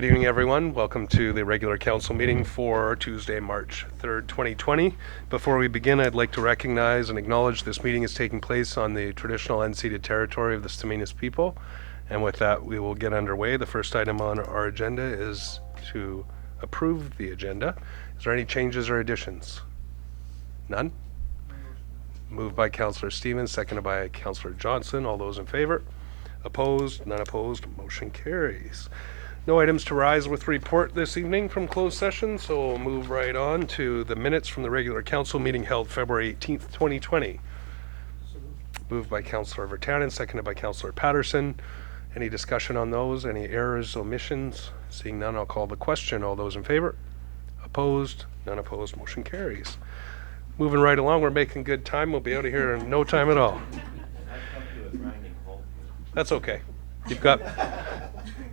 Good evening, everyone. Welcome to the regular council meeting for Tuesday, March 3rd, 2020. Before we begin, I'd like to recognize and acknowledge this meeting is taking place on the traditional unceded territory of the Staminas people. And with that, we will get underway. The first item on our agenda is to approve the agenda. Is there any changes or additions? None? Moved by Councillor Stevens, seconded by Councillor Johnson. All those in favor? Opposed? None opposed. Motion carries. No items to rise with report this evening from closed session, so we'll move right on to the minutes from the regular council meeting held February 18th, 2020. Moved by Councillor Virtanen, seconded by Councillor Patterson. Any discussion on those? Any errors, omissions? Seeing none, I'll call the question. All those in favor? Opposed? None opposed. Motion carries. Moving right along, we're making good time. We'll be out of here in no time at all. That's okay. You've got...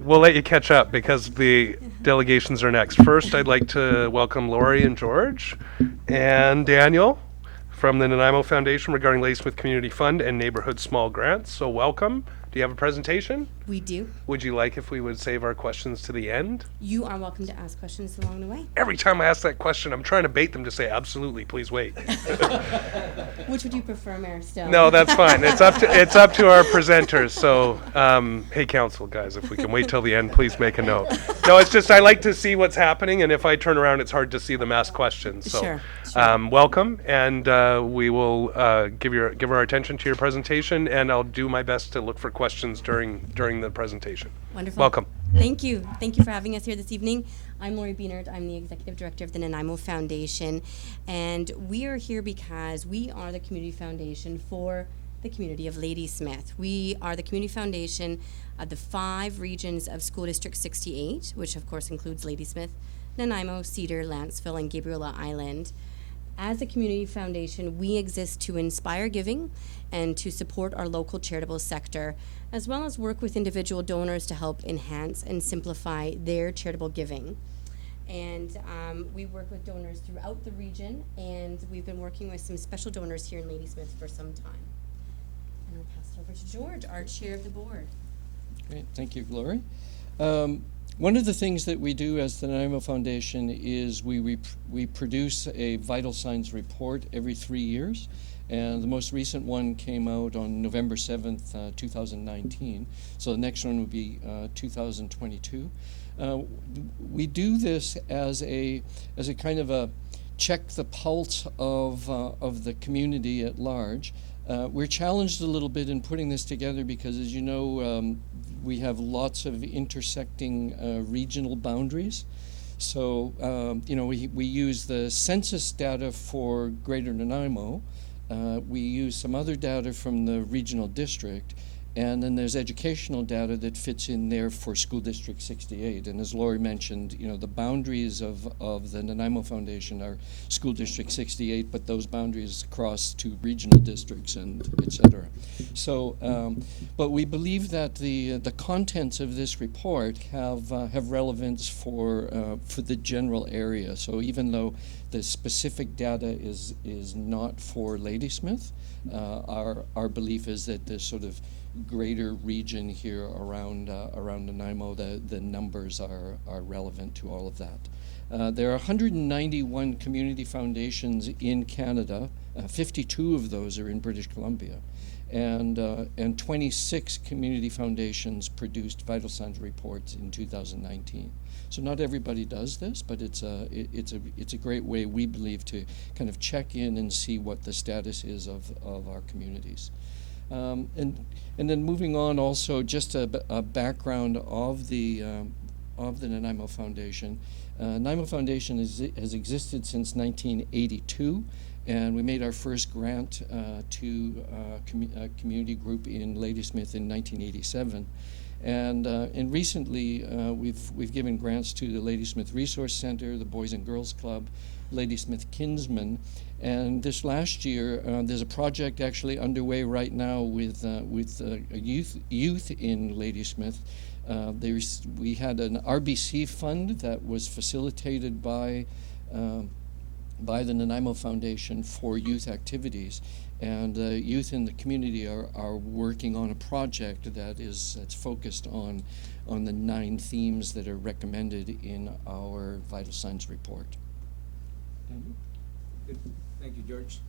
We'll let you catch up because the delegations are next. First, I'd like to welcome Lori and George and Daniel from the Nanaimo Foundation regarding Ladysmith Community Fund and Neighborhood Small Grants. So welcome. Do you have a presentation? We do. Would you like if we would save our questions to the end? You are welcome to ask questions along the way. Every time I ask that question, I'm trying to bait them to say, absolutely, please wait. Which would you prefer, Mayor Stone? No, that's fine. It's up to our presenters. So, hey, council guys, if we can wait till the end, please make a note. No, it's just I like to see what's happening, and if I turn around, it's hard to see them ask questions. So, Sure. Welcome, and we will give our attention to your presentation, and I'll do my best to look for questions during the presentation. Wonderful. Welcome. Thank you. Thank you for having us here this evening. I'm Lori Beanert. I'm the Executive Director of the Nanaimo Foundation, and we are here because we are the community foundation for the community of Ladysmith. We are the community foundation of the 5 regions of School District 68, which of course includes Ladysmith, Nanaimo, Cedar, Lanceville, and Gabriela Island. As a community foundation, we exist to inspire giving and to support our local charitable sector, as well as work with individual donors to help enhance and simplify their charitable giving. And we work with donors throughout the region, and we've been working with some special donors here in Ladysmith for some time. And I'll pass it over to George, our chair of the board. Great, thank you, Glory. One of the things that we do as the Nanaimo Foundation is we produce a vital signs report every 3 years. And the most recent one came out on November 7th, 2019. So the next one would be 2022. We do this as a kind of a check the pulse of the community at large. We're challenged a little bit in putting this together because, as you know, we have lots of intersecting regional boundaries. So, we use the census data for Greater Nanaimo. We use some other data from the regional district, and then there's educational data that fits in there for School District 68. And as Lori mentioned, the boundaries of the Nanaimo Foundation are School District 68, but those boundaries cross to regional districts and et cetera. So, but we believe that the contents of this report have relevance for the general area. So even though the specific data is not for Ladysmith, our belief is that the sort of greater region here around Nanaimo, the numbers are relevant to all of that. There are 191 community foundations in Canada. 52 of those are in British Columbia, and 26 community foundations produced vital signs reports in 2019. So not everybody does this, but it's a great way, we believe, to kind of check in and see what the status is of our communities. And then moving on, also just a background of the Nanaimo Foundation. Nanaimo Foundation has existed since 1982, and we made our first grant to a community group in Ladysmith in 1987. And recently, we've given grants to the Ladysmith Resource Center, the Boys and Girls Club, Ladysmith Kinsman, and this last year there's a project actually underway right now with youth in Ladysmith. We had an RBC fund that was facilitated by the Nanaimo Foundation for youth activities. And youth in the community are working on a project that's focused on the 9 themes that are recommended in our Vital Signs report. Good. Thank you, George.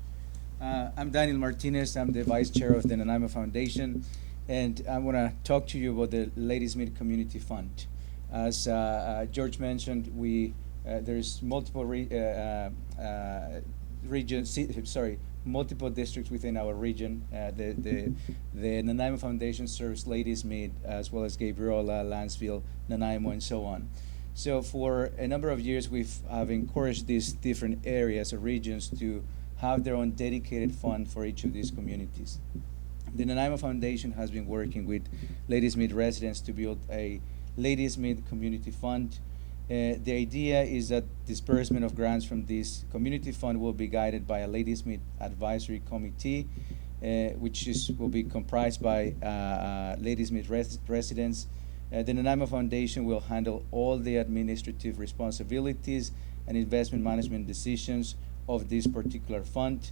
I'm Daniel Martinez. I'm the Vice Chair of the Nanaimo Foundation, and I want to talk to you about the Ladysmith Community Fund. As George mentioned, there's multiple multiple districts within our region. The Nanaimo Foundation serves Ladysmith as well as Gabriola, Lansville, Nanaimo, and so on. So for a number of years, have encouraged these different areas or regions to have their own dedicated fund for each of these communities. The Nanaimo Foundation has been working with Ladysmith residents to build a Ladysmith Community Fund. The idea is that disbursement of grants from this community fund will be guided by a Ladysmith Advisory Committee, which will be comprised by Ladysmith residents. The Nanaimo Foundation will handle all the administrative responsibilities and investment management decisions of this particular fund.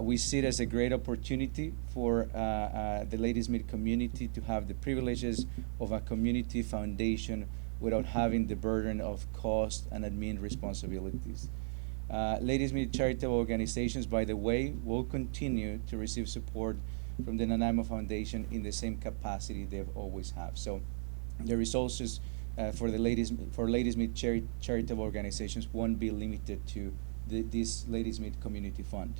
We see it as a great opportunity for the Ladysmith community to have the privileges of a community foundation without having the burden of cost and admin responsibilities. Ladysmith charitable organizations, by the way, will continue to receive support from the Nanaimo Foundation in the same capacity they've always have. So the resources for Ladysmith charitable organizations won't be limited to this Ladysmith Community Fund.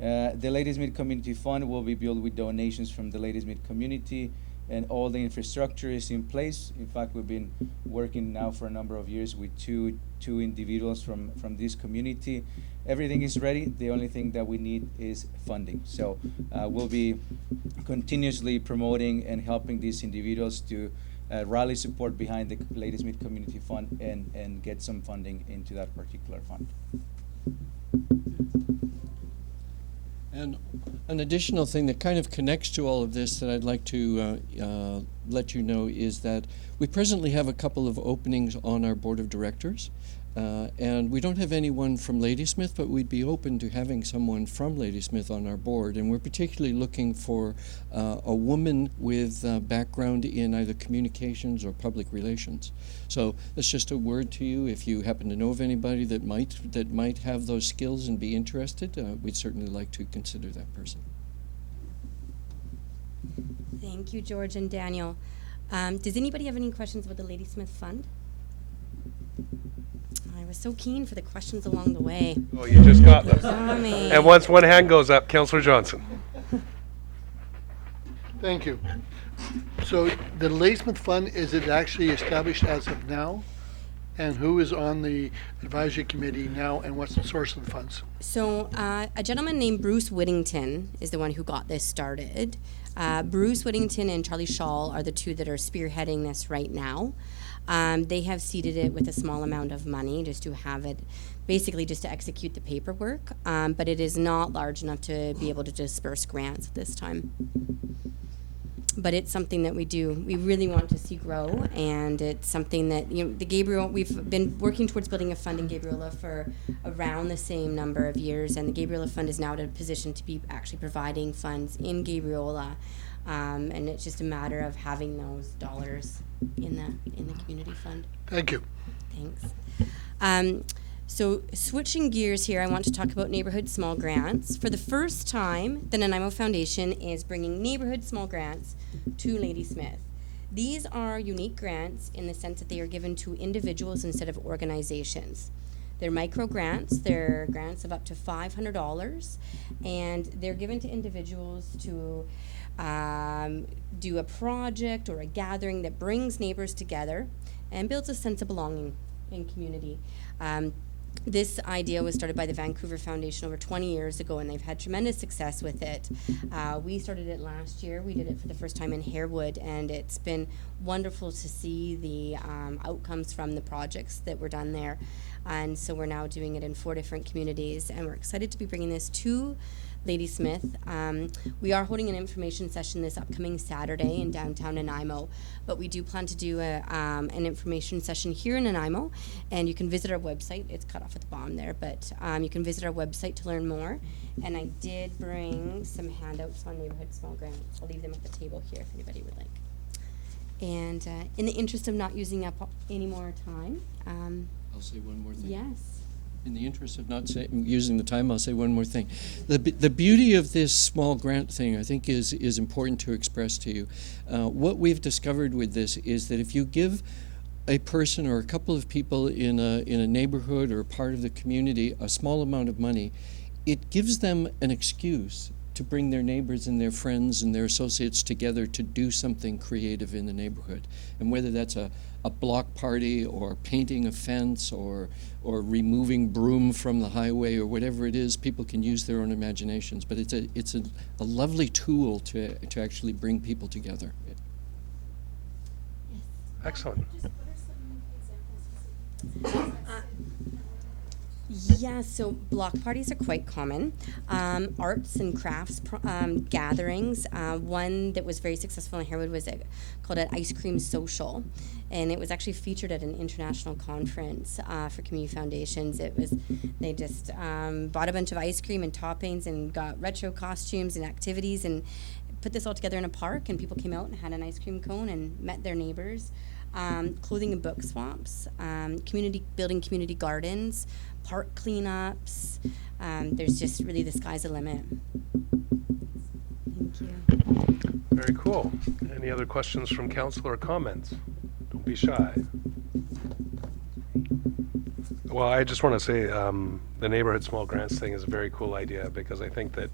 The Ladysmith Community Fund will be built with donations from the Ladysmith community, and all the infrastructure is in place. In fact, we've been working now for a number of years with two individuals from this community. Everything is ready. The only thing that we need is funding. So we'll be continuously promoting and helping these individuals to rally support behind the Ladysmith Community Fund and get some funding into that particular fund. And an additional thing that kind of connects to all of this that I'd like to let you know is that we presently have a couple of openings on our board of directors. And we don't have anyone from Ladysmith, but we'd be open to having someone from Ladysmith on our board. And we're particularly looking for a woman with background in either communications or public relations. So that's just a word to you. If you happen to know of anybody that might have those skills and be interested, we'd certainly like to consider that person. Thank you, George and Daniel. Does anybody have any questions about the Ladysmith Fund? I was so keen for the questions along the way. Oh, you just got them. Tommy. And once one hand goes up, Councillor Johnson. Thank you. So the Ladysmith Fund, is it actually established as of now? And who is on the advisory committee now, and what's the source of the funds? So a gentleman named Bruce Whittington is the one who got this started. Bruce Whittington and Charlie Shaw are the two that are spearheading this right now. They have seeded it with a small amount of money just to have it, basically just to execute the paperwork, but it is not large enough to be able to disperse grants at this time. But it's something that we really want to see grow, and it's something that, we've been working towards building a fund in Gabriola for around the same number of years, and the Gabriola Fund is now in a position to be actually providing funds in Gabriola, and it's just a matter of having those dollars in the community fund. Thank you. Thanks. So switching gears here, I want to talk about neighborhood small grants. For the first time, the Nanaimo Foundation is bringing neighborhood small grants to Ladysmith. These are unique grants in the sense that they are given to individuals instead of organizations. They're micro grants. They're grants of up to $500, and they're given to individuals to do a project or a gathering that brings neighbors together and builds a sense of belonging in community. This idea was started by the Vancouver Foundation over 20 years ago, and they've had tremendous success with it. We started it last year. We did it for the first time in Harewood, and it's been wonderful to see the outcomes from the projects that were done there. And so we're now doing it in 4 different communities, and we're excited to be bringing this to Ladysmith. We are holding an information session this upcoming Saturday in downtown Nanaimo, but we do plan to do an information session here in Nanaimo, and you can visit our website. It's cut off at the bottom there, but you can visit our website to learn more. And I did bring some handouts on neighborhood small grants. I'll leave them at the table here if anybody would like. And in the interest of not using up any more time, I'll say one more thing. yes. In the interest of not using the time, I'll say one more thing. The beauty of this small grant thing, I think, is important to express to you. What we've discovered with this is that if you give a person or a couple of people in a neighborhood or a part of the community a small amount of money, it gives them an excuse to bring their neighbors and their friends and their associates together to do something creative in the neighborhood. And whether that's a block party or painting a fence or removing broom from the highway or whatever it is, people can use their own imaginations. But it's a lovely tool to actually bring people together. Excellent. Yeah, so block parties are quite common. Arts and crafts gatherings. One that was very successful in Harewood was called an ice cream social, and it was actually featured at an international conference for community foundations. They just bought a bunch of ice cream and toppings and got retro costumes and activities and put this all together in a park, and people came out and had an ice cream cone and met their neighbors. Clothing and book swaps, building community gardens, park cleanups. There's just really, the sky's the limit. Thank you. Very cool. Any other questions from council or comments? Don't be shy. Well, I just want to say the neighborhood small grants thing is a very cool idea, because I think that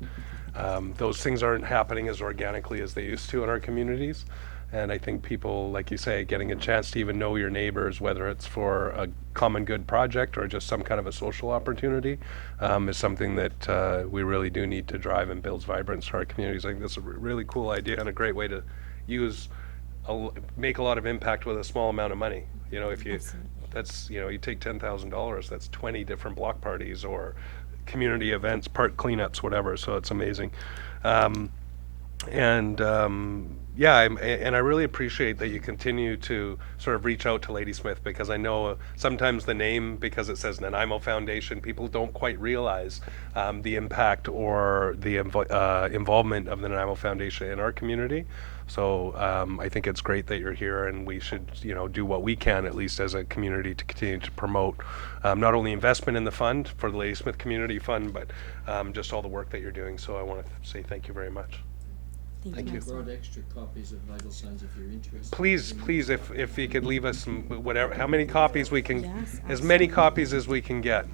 those things aren't happening as organically as they used to in our communities. And I think people, like you say, getting a chance to even know your neighbors, whether it's for a common good project or just some kind of a social opportunity, is something that we really do need to drive and builds vibrance to our communities. I think that's a really cool idea and a great way to make a lot of impact with a small amount of money. You know, if you, that's, you know, you take $10,000, that's 20 different block parties or community events, park cleanups, whatever. So it's amazing. Yeah, and I really appreciate that you continue to sort of reach out to Ladysmith, because I know sometimes the name, because it says Nanaimo Foundation, people don't quite realize the impact or the involvement of the Nanaimo Foundation in our community. So I think it's great that you're here, and we should, you know, do what we can, at least as a community, to continue to promote not only investment in the fund for the Ladysmith Community Fund, but just all the work that you're doing. So I want to say thank you very much. Thank you. I brought extra copies of Vital Signs if you're interested. Please, if you could leave us some, whatever, how many copies we can, Yes, as many copies as we can get.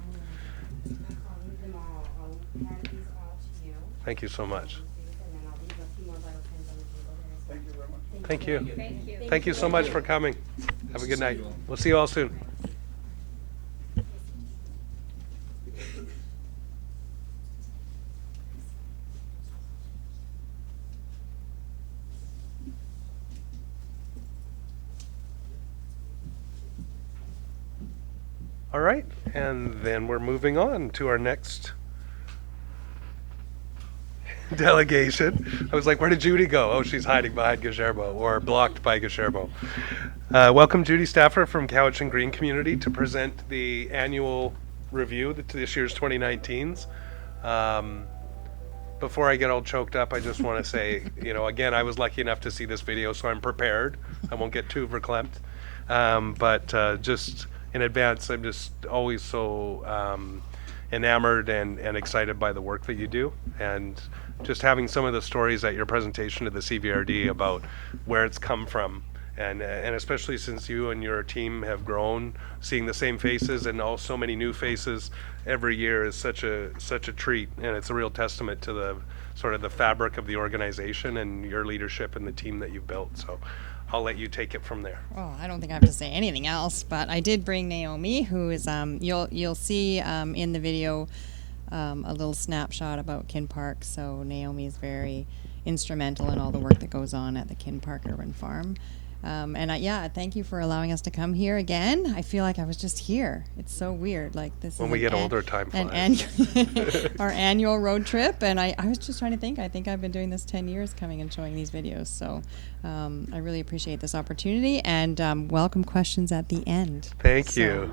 Thank you so much. Thank you. Thank you so much for coming. Have a good night. We'll see you all soon. All right, and then we're moving on to our next delegation. I was like, where did Judy go? Oh, she's hiding behind Gajerbo, or blocked by Gajerbo. Welcome Judy Stafford from Cowichan Green Community to present the annual review, this year's 2019s. Before I get all choked up, I just want to say, you know, again, I was lucky enough to see this video, so I'm prepared. I won't get too verklempt. But just in advance, I'm just always so enamored and excited by the work that you do, and just having some of the stories at your presentation to the CVRD about where it's come from, and especially since you and your team have grown, seeing the same faces and all so many new faces every year is such a treat, and it's a real testament to the sort of the fabric of the organization and your leadership and the team that you've built. So I'll let you take it from there. Well, I don't think I have to say anything else, but I did bring Naomi, who is you'll see in the video a little snapshot about Kin Park. So Naomi is very instrumental in all the work that goes on at the Kin Park Urban Farm. Thank you for allowing us to come here again. I feel like I was just here. It's so weird. Like this. When is we an get older, time an our annual road trip, and I was just trying to think. I think I've been doing this 10 years, coming and showing these videos. So I really appreciate this opportunity, and welcome questions at the end. Thank you.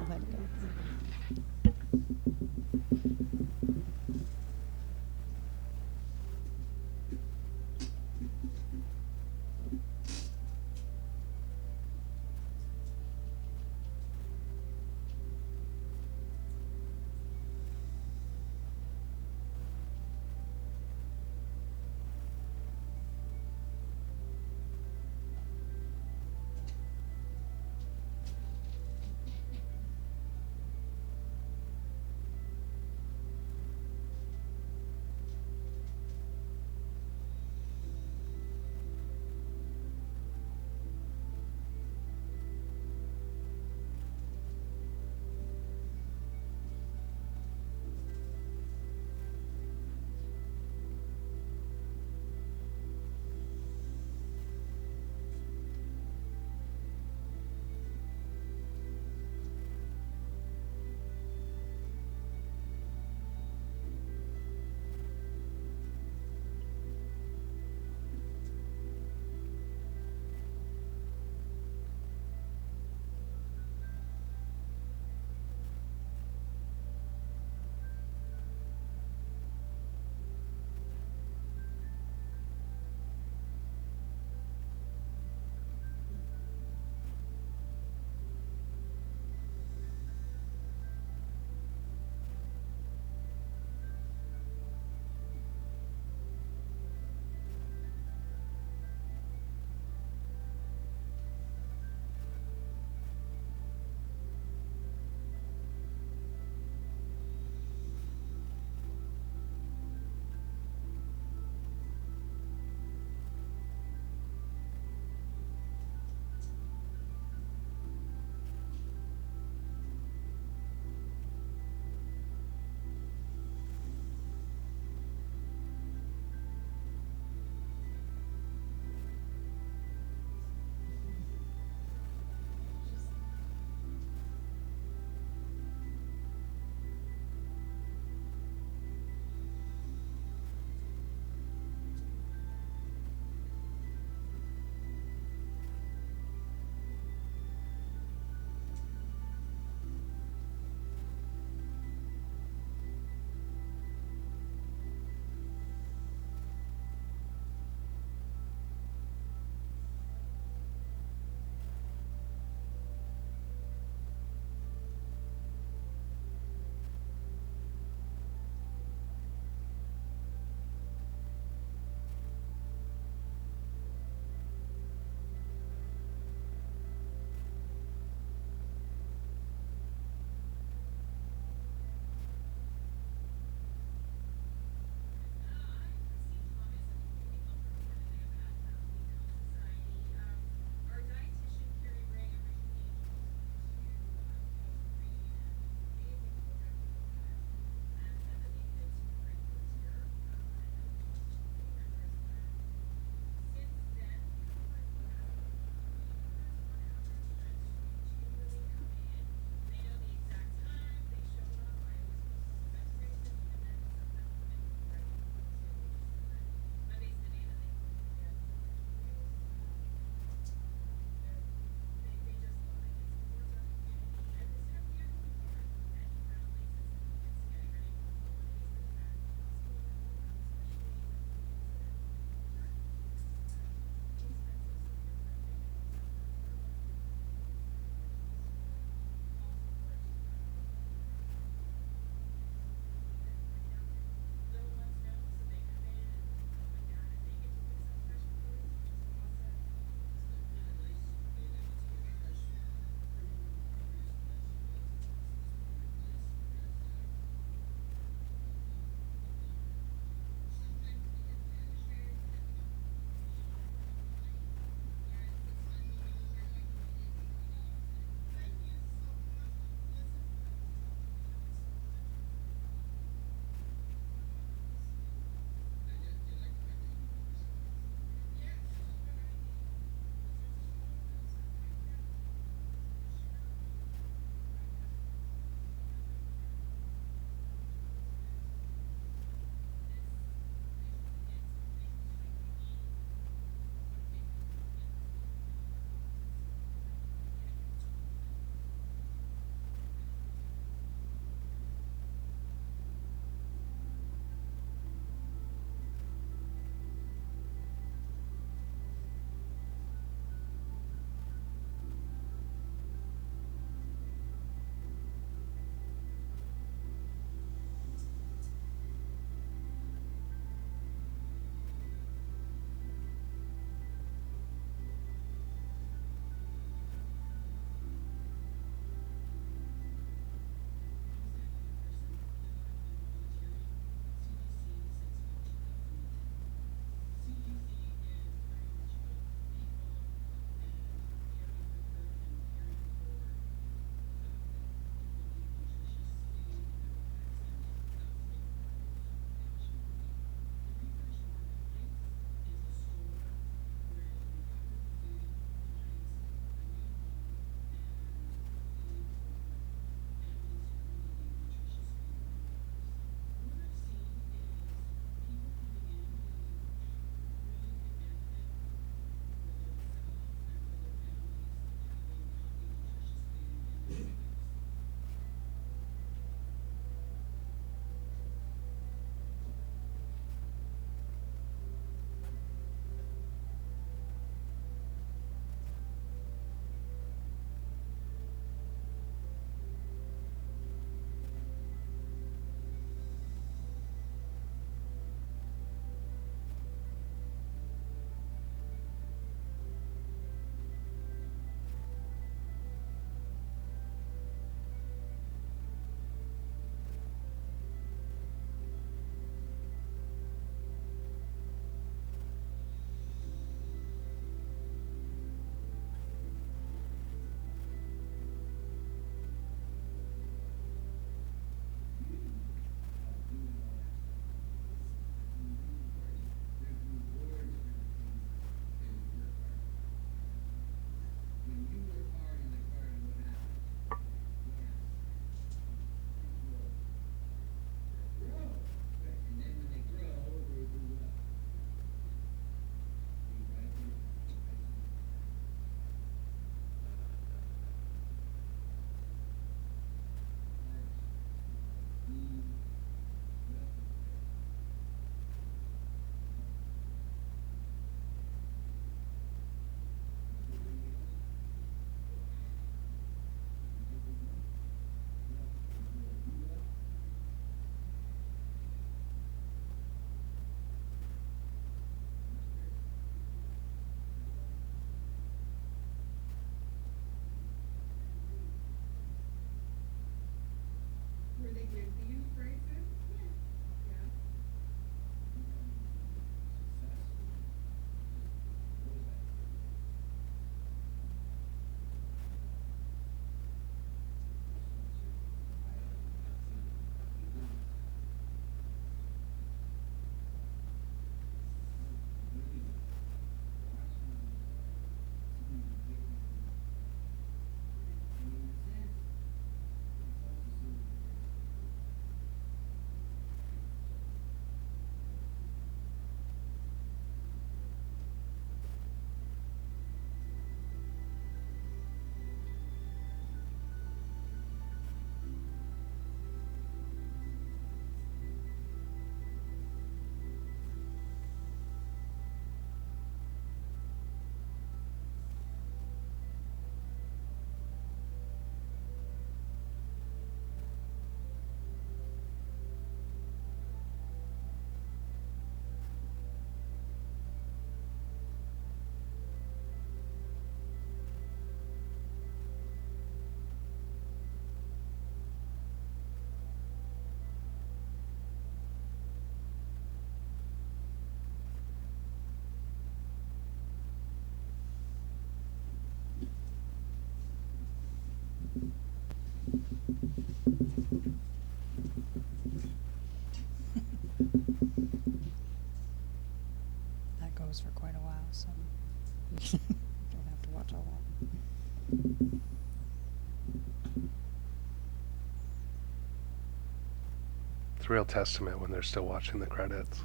a real testament when they're still watching the credits.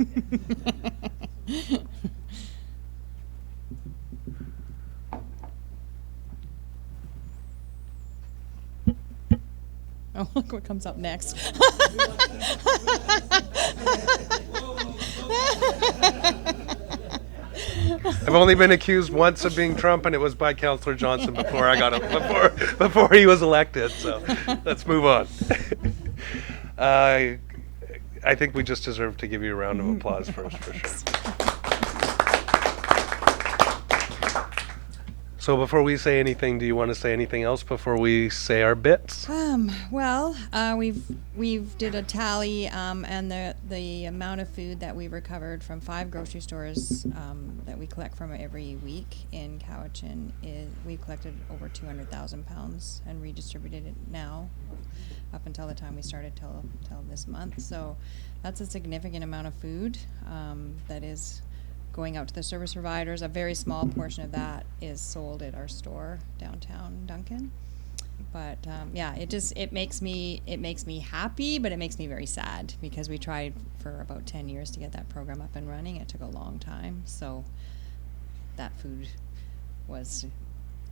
Oh, look what comes up next. I've only been accused once of being Trump, and it was by Councillor Johnson before I got before he was elected. So let's move on. I think we just deserve to give you a round of applause first, for sure. So before we say anything, do you want to say anything else before we say our bits? Well, we've did a tally, and the amount of food that we recovered from 5 grocery stores that we collect from every week in Cowichan is we've collected over 200,000 pounds and redistributed it now, up until the time we started till this month. So that's a significant amount of food that is going out to the service providers. A very small portion of that is sold at our store downtown Duncan. But yeah, it makes me happy, but it makes me very sad because we tried for about 10 years to get that program up and running. It took a long time, so that food was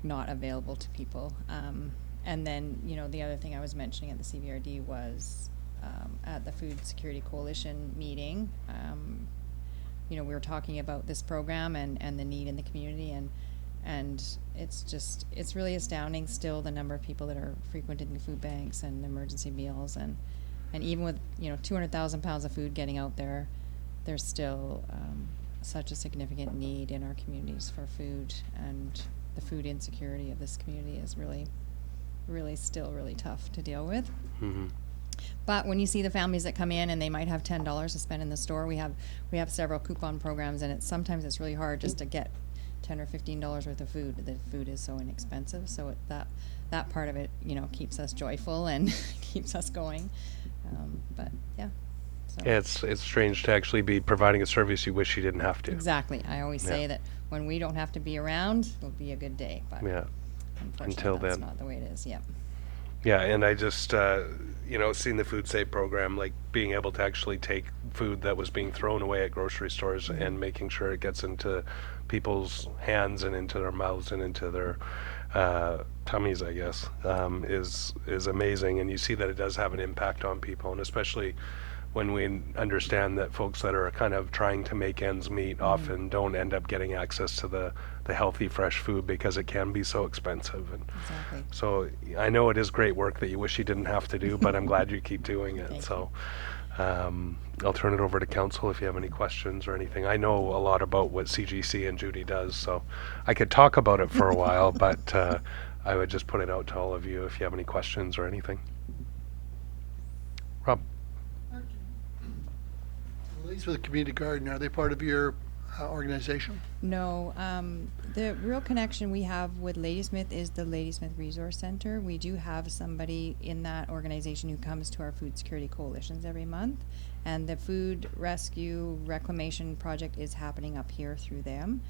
not available to people. And then, you know, the other thing I was mentioning at the CVRD was at the Food Security Coalition meeting. You know, we were talking about this program and the need in the community, and it's really astounding still the number of people that are frequenting the food banks and emergency meals, and even with, you know, 200,000 pounds of food getting out there, there's still such a significant need in our communities for food, and the food insecurity of this community is really still really tough to deal with. Mm-hmm. But when you see the families that come in and they might have $10 to spend in the store, we have several coupon programs, and sometimes it's really hard just to get $10 or $15 worth of food. The food is so inexpensive, so that part of it, you know, keeps us joyful and keeps us going. But yeah. So. Yeah, it's strange to actually be providing a service you wish you didn't have to. Exactly. I always say that when we don't have to be around, it'll be a good day. But yeah. unfortunately, Until that's then. not the way it is. Yep. Yeah, and I just, you know, seeing the Food Save program, like being able to actually take food that was being thrown away at grocery stores and making sure it gets into people's hands and into their mouths and into their tummies, I guess, is amazing. And you see that it does have an impact on people, and especially when we understand that folks that are kind of trying to make ends meet often don't end up getting access to the healthy, fresh food because it can be so expensive. And Exactly. so I know it is great work that you wish you didn't have to do, but I'm glad you keep doing it. Thank So I'll turn it over to council if you have any questions or anything. I know a lot about what CGC and Judy does, so I could talk about it for a while, but I would just put it out to all of you if you have any questions or anything. Rob? Ladysmith Community Garden, are they part of your organization? No, the real connection we have with Ladysmith is the Ladysmith Resource Center. We do have somebody in that organization who comes to our food security coalitions every month, and the food rescue reclamation project is happening up here through them.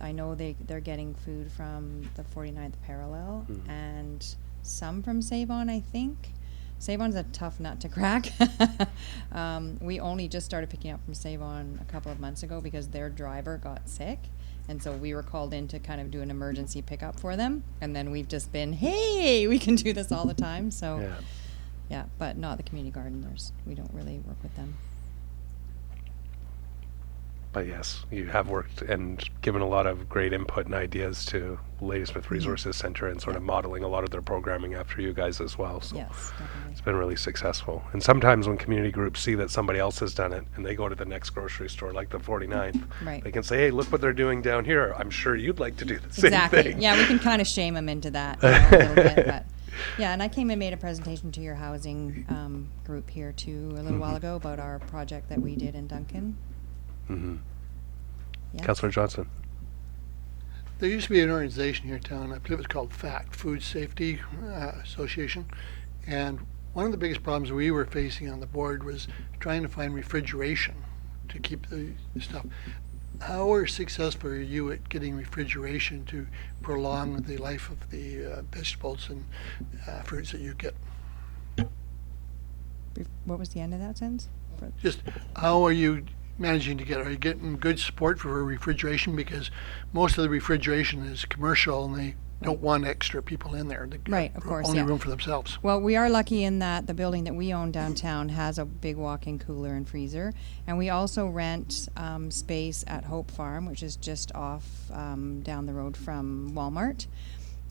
I know they're getting food from the 49th Parallel and some from Save On, I think. Save On's a tough nut to crack. We only just started picking up from Save On a couple of months ago because their driver got sick. And so we were called in to kind of do an emergency pickup for them. And then we've just been, hey, we can do this all the time. So, yeah, but not the community gardeners. We don't really work with them. But yes, you have worked and given a lot of great input and ideas to Ladysmith Resources Center and sort of modeling a lot of their programming after you guys as well. So Yes, definitely. it's been really successful. And sometimes when community groups see that somebody else has done it and they go to the next grocery store, like the 49th, Right. they can say, hey, look what they're doing down here. I'm sure you'd like to do the same Exactly. thing. Yeah, we can kind of shame them into that, you know, a little bit. But yeah, and I came and made a presentation to your housing group here too a little while ago about our project that we did in Duncan. Yeah. Councillor Johnson. There used to be an organization here in town, I believe it's called FACT, Food Safety Association. And one of the biggest problems we were facing on the board was trying to find refrigeration to keep the stuff. How successful are you at getting refrigeration to prolong the life of the vegetables and fruits that you get? What was the end of that sentence? Just how are you managing to get? Are you getting good support for refrigeration? Because most of the refrigeration is commercial, and they don't want extra people in there. They Right, of course, only yeah. room for themselves. Well, we are lucky in that the building that we own downtown has a big walk-in cooler and freezer, and we also rent space at Hope Farm, which is just off down the road from Walmart.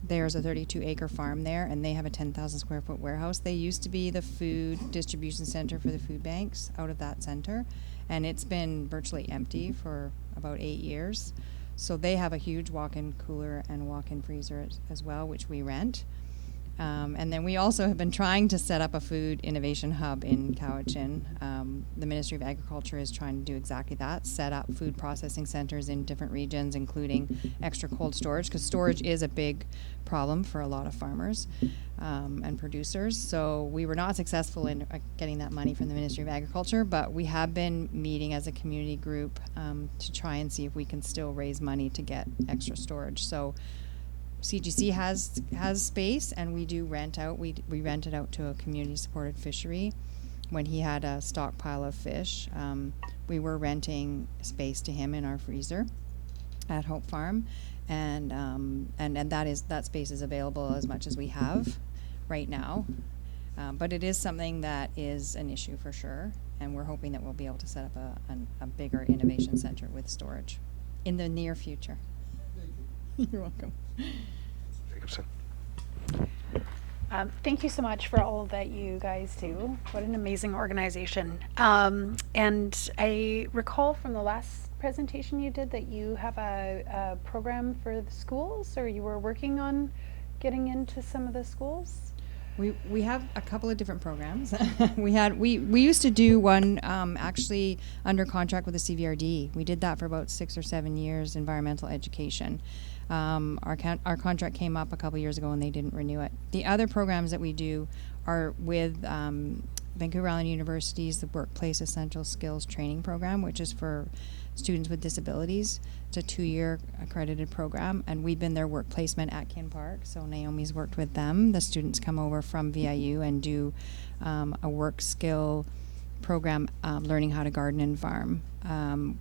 There's a 32-acre farm there, and they have a 10,000 square foot warehouse. They used to be the food distribution center for the food banks out of that center, and it's been virtually empty for about 8 years. So they have a huge walk-in cooler and walk-in freezer as well, which we rent. And then we also have been trying to set up a food innovation hub in Cowichan. The Ministry of Agriculture is trying to do exactly that, set up food processing centers in different regions, including extra cold storage, because storage is a big problem for a lot of farmers and producers. So we were not successful in getting that money from the Ministry of Agriculture, but we have been meeting as a community group to try and see if we can still raise money to get extra storage. So CGC has space, and we do rent out. We rent it out to a community-supported fishery. When he had a stockpile of fish, we were renting space to him in our freezer at Hope Farm, and that space is available as much as we have right now. But it is something that is an issue for sure, and we're hoping that we'll be able to set up a bigger innovation center with storage in the near future. You're welcome. Jacobson. Thank you so much for all that you guys do. What an amazing organization. And I recall from the last presentation you did that you have a program for the schools, or you were working on getting into some of the schools. We have a couple of different programs. we used to do one actually under contract with the CVRD. We did that for about 6 or 7 years, environmental education. Our contract came up a couple years ago and they didn't renew it. The other programs that we do are with Vancouver Island University's the Workplace Essential Skills Training Program, which is for students with disabilities. It's a 2-year accredited program, and we've been their work placement at Kin Park, so Naomi's worked with them. The students come over from VIU and do a work skill program, learning how to garden and farm.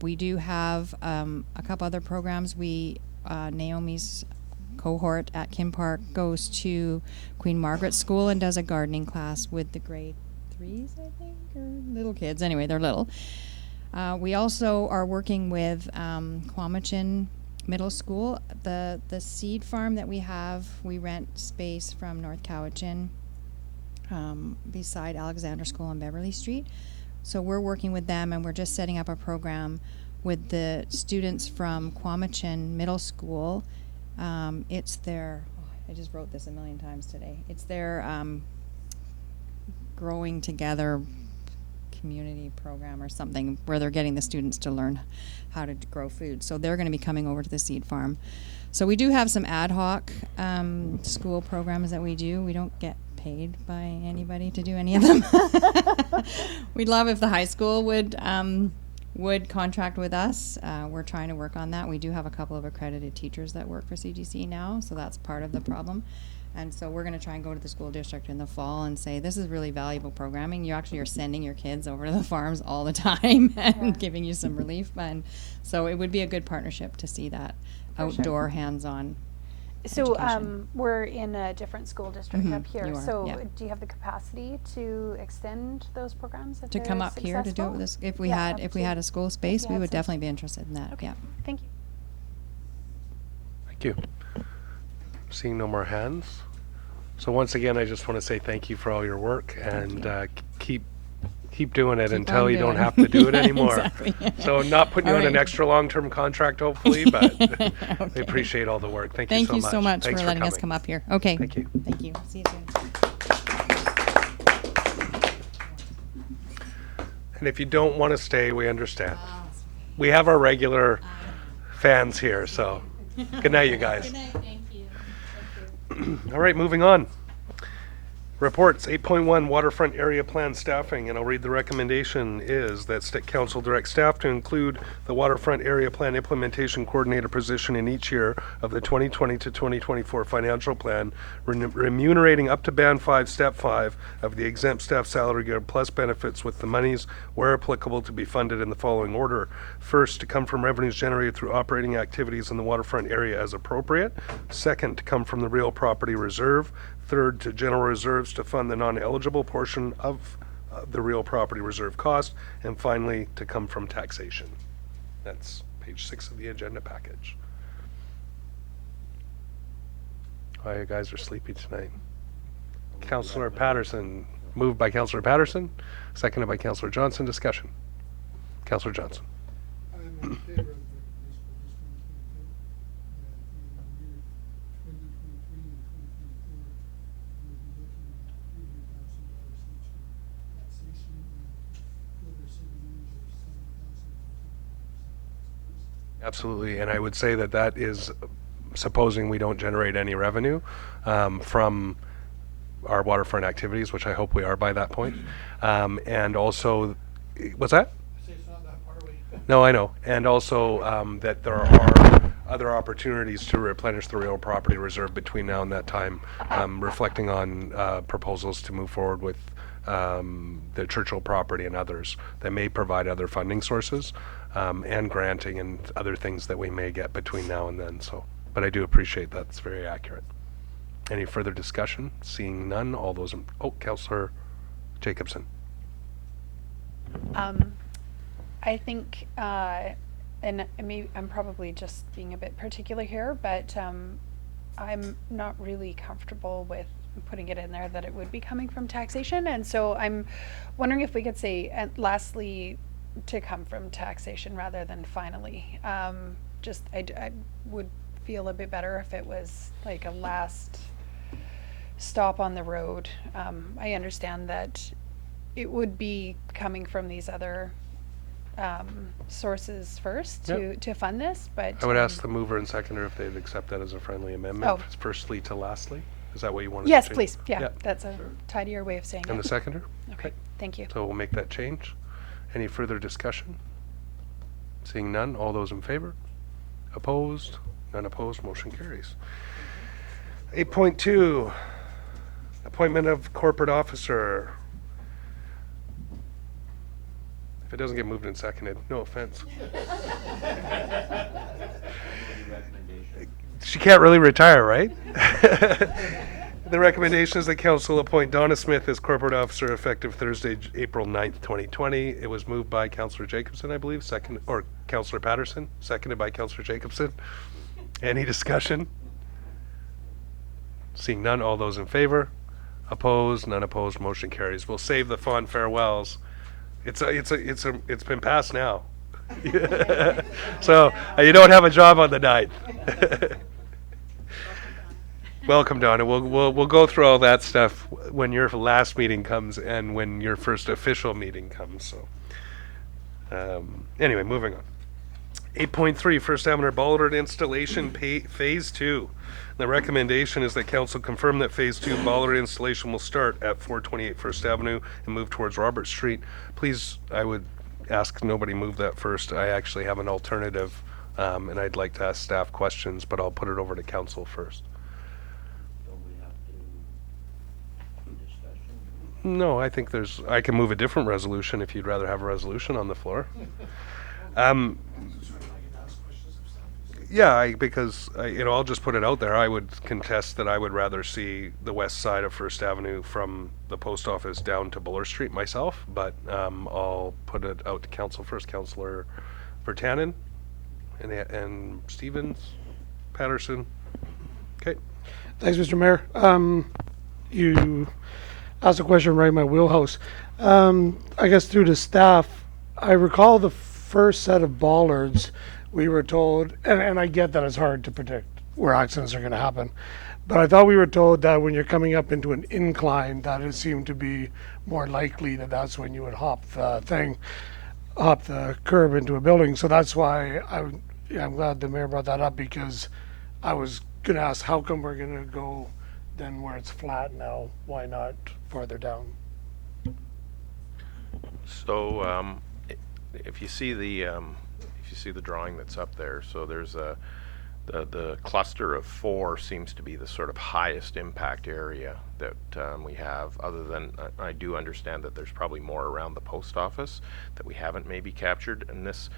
We do have a couple other programs. Naomi's cohort at Kin Park goes to Queen Margaret School and does a gardening class with the grade 3s, I think, or little kids. Anyway, they're little. We also are working with Quamachin Middle School. The seed farm that we have, we rent space from North Cowichan beside Alexander School on Beverly Street. So we're working with them, and we're just setting up a program with the students from Quamachin Middle School. It's their, I just wrote this a million times today. It's their Growing Together community program or something, where they're getting the students to learn how to grow food. So they're going to be coming over to the seed farm. So we do have some ad hoc school programs that we do. We don't get paid by anybody to do any of them. We'd love if the high school would contract with us. We're trying to work on that. We do have a couple of accredited teachers that work for CGC now, so that's part of the problem. And so we're going to try and go to the school district in the fall and say, this is really valuable programming. You actually are sending your kids over to the farms all the time and giving you some relief. And so it would be a good partnership to see that outdoor hands-on So education. we're in a different school district up here. you are, So yeah. do you have the capacity to extend those programs if To come they're up here to do it successful? with us, if we Yeah, had a school space, you we had would some- definitely be interested in that. Okay. Yeah. Thank you. Thank you. Seeing no more hands. So once again, I just want to say thank you for all your work, and keep doing it Keep until on you don't doing. have to do it Yeah, anymore. exactly. So not putting you All on an right. extra long-term contract, hopefully, but Okay. we appreciate all the work. Thank Thank you you so much. so much Thanks for letting us coming. come up here. Okay. Thank you. Thank you. See you soon. And if you don't want to stay, we understand. We have our regular fans here, so good night, you guys. Good night. Thank you. All right, moving on. Reports 8.1 Waterfront Area Plan Staffing, and I'll read the recommendation is that Council direct staff to include the Waterfront Area Plan Implementation Coordinator position in each year of the 2020 to 2024 financial plan, remunerating up to Band 5, Step 5 of the exempt staff salary grade plus benefits with the monies, where applicable, to be funded in the following order. First, to come from revenues generated through operating activities in the waterfront area as appropriate. Second, to come from the real property reserve. Third, to general reserves to fund the non-eligible portion of the real property reserve cost. And finally, to come from taxation. That's page 6 of the agenda package. Why you guys are sleepy tonight? Councillor Patterson, moved by Councillor Patterson, seconded by Councillor Johnson. Discussion. Councillor Johnson. I'm in favor of this for this one, too, that in the year 2023 and 2024, we'll be looking at $300,000 each in taxation and over a certain range of $70,000. Absolutely, and I would say that that is supposing we don't generate any revenue from our waterfront activities, which I hope we are by that point. And also, what's that? I say it's not that far away. No, I know. And also that there are other opportunities to replenish the real property reserve between now and that time, reflecting on proposals to move forward with the Churchill property and others that may provide other funding sources and granting and other things that we may get between now and then. So, but I do appreciate that's very accurate. Any further discussion? Seeing none, all those in, Councillor Jacobson. I think, and maybe I'm probably just being a bit particular here, but I'm not really comfortable with putting it in there that it would be coming from taxation. And so I'm wondering if we could say, and lastly, to come from taxation rather than finally. Just, I would feel a bit better if it was like a last stop on the road. I understand that it would be coming from these other sources first to fund this, but I would ask the mover and seconder if they'd accept that as a friendly amendment. Oh. Firstly to lastly. Is that what you wanted yes, to change? please. Yeah, Yeah. that's a tidier way of saying And it. the seconder? Okay, thank you. So we'll make that change. Any further discussion? Seeing none, all those in favor? Opposed? None opposed, motion carries. 8.2, appointment of corporate officer. If it doesn't get moved and seconded, no offense. She can't really retire, right? The recommendation is that council appoint Donna Smith as corporate officer effective Thursday, April 9th, 2020. It was moved by Councillor Jacobson, I believe, or Councillor Patterson, seconded by Councillor Jacobson. Any discussion? Seeing none, all those in favor? Opposed? None opposed, motion carries. We'll save the fond farewells. It's been passed now. So you don't have a job on the 9th. Welcome, Donna. We'll go through all that stuff when your last meeting comes and when your first official meeting comes. So, anyway, moving on. 8.3 First Avenue bollard installation phase 2. The recommendation is that council confirm that phase 2 bollard installation will start at 428 First Avenue and move towards Robert Street. Please, I would ask nobody move that first. I actually have an alternative, and I'd like to ask staff questions, but I'll put it over to council first. No, I think I can move a different resolution if you'd rather have a resolution on the floor. Yeah, because I'll just put it out there. I would contest that I would rather see the west side of First Avenue from the post office down to Buller Street myself, but I'll put it out to council first. Councillor Vertanen and Stevens, Patterson. Okay. Thanks, Mr. Mayor. You asked a question right in my wheelhouse. I guess through the staff, I recall the first set of bollards we were told, and I get that it's hard to predict where accidents are going to happen, but I thought we were told that when you're coming up into an incline, that it seemed to be more likely that that's when you would hop the curb into a building. So that's why I'm glad the mayor brought that up, because I was going to ask how come we're going to go then where it's flat now, why not farther down? So if you see the drawing that's up there, so there's the cluster of 4 seems to be the sort of highest impact area that we have, other than I do understand that there's probably more around the post office that we haven't maybe captured, and this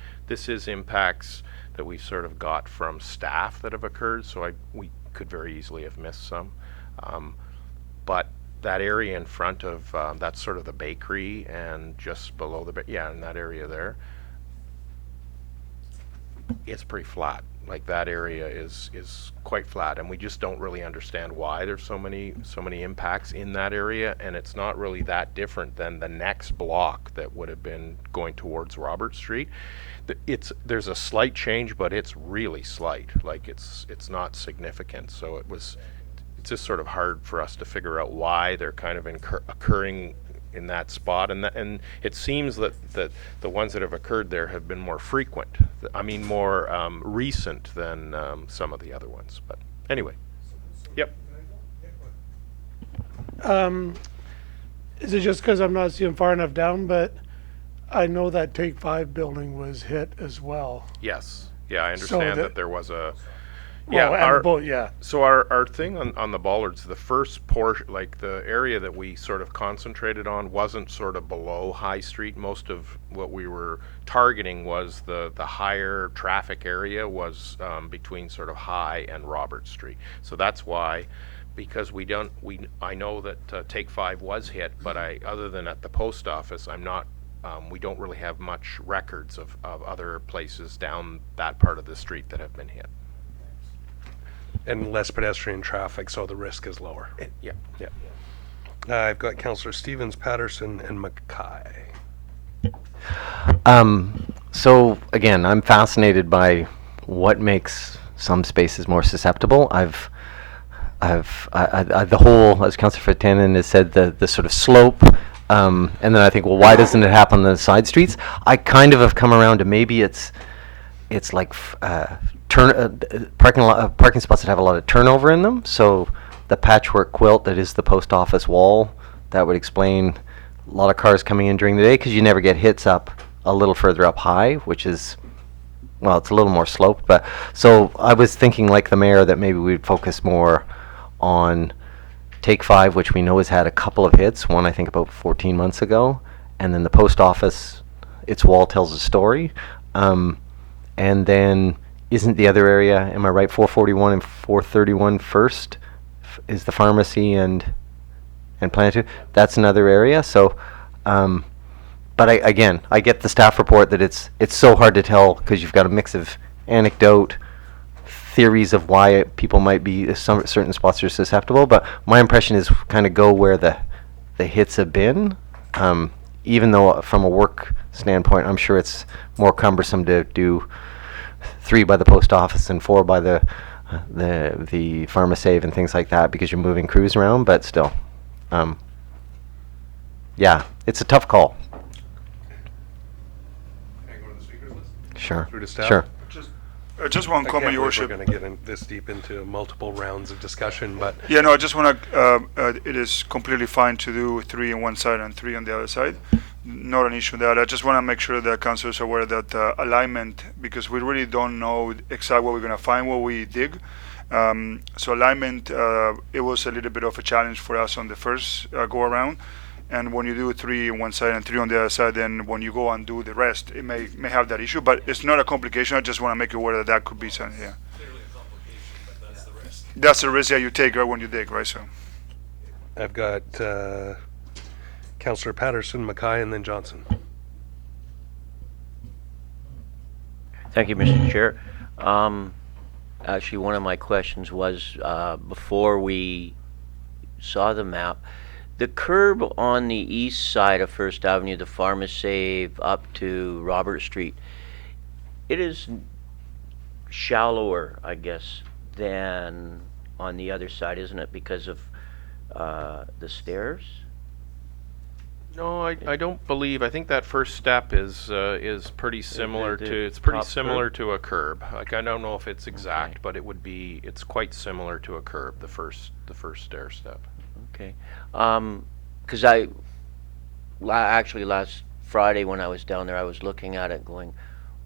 is impacts that we sort of got from staff that have occurred, so we could very easily have missed some. But that area in front of, that's sort of the bakery, and just below in that area there, it's pretty flat. Like that area is quite flat, and we just don't really understand why there's so many impacts in that area, and it's not really that different than the next block that would have been going towards Robert Street. There's a slight change, but it's really slight. Like it's not significant. So it's just sort of hard for us to figure out why they're kind of occurring in that spot, and it seems that the ones that have occurred there have been more frequent. I mean, more recent than some of the other ones. But anyway, yep. Is it just because I'm not seeing far enough down? But I know that Take 5 building was hit as well. Yes. Yeah, I understand that there was a. So our thing on the bollards, the first portion, like the area that we sort of concentrated on, wasn't sort of below High Street. Most of what we were targeting was the higher traffic area was between sort of High and Robert Street. So that's why, because I know that Take 5 was hit, but other than at the post office, we don't really have much records of other places down that part of the street that have been hit. And less pedestrian traffic, so the risk is lower. Yeah. I've got Councillor Stevens, Patterson, and Mackay. So again, I'm fascinated by what makes some spaces more susceptible. The whole, as Councillor Fatanen has said, the sort of slope, and then I think, well, why doesn't it happen on the side streets? I kind of have come around to maybe it's like parking spots that have a lot of turnover in them. So the patchwork quilt that is the post office wall, that would explain a lot of cars coming in during the day, because you never get hits up a little further up High, which is, well, it's a little more sloped. But so I was thinking, like the mayor, that maybe we'd focus more on Take 5, which we know has had a couple of hits, one I think about 14 months ago, and then the post office, its wall tells a story. And then isn't the other area, am I right, 441 and 431 first is the pharmacy and Planet 2? That's another area. So, but I get the staff report that it's so hard to tell, because you've got a mix of anecdote, theories of why people might be, certain spots are susceptible. But my impression is kind of go where the hits have been, even though from a work standpoint, I'm sure it's more cumbersome to do 3 by the post office and 4 by the PharmaSave and things like that, because you're moving crews around. But still, yeah, it's a tough call. Can I go to the speakers list? Sure. Through to staff? Sure. Just one comment, Your We're Worship. going to get this deep into multiple rounds of discussion, but Yeah, no, I just want to, it is completely fine to do 3 on one side and 3 on the other side. Not an issue with that. I just want to make sure that councillors are aware that alignment, because we really don't know exactly what we're going to find when we dig. So alignment, it was a little bit of a challenge for us on the first go around. And when you do 3 on one side and 3 on the other side, then when you go and do the rest, it may have that issue. But it's not a complication. I just want to make you aware that could be something here. Clearly a complication, but that's the risk. That's the risk that you take right when you dig, right? So. I've got Councillor Patterson, Mackay, and then Johnson. Thank you, Mr. Chair. Actually, one of my questions was, before we saw the map, the curb on the east side of First Avenue, the PharmaSave up to Robert Street, it is shallower, I guess, than on the other side, isn't it, because of the stairs? No, I don't believe. I think that first step is pretty similar the to. It's pretty top similar curb? to a curb. Like I don't know if it's exact, but it would be. It's quite similar to a curb. The first stair step. Okay. 'Cause actually last Friday when I was down there, I was looking at it going,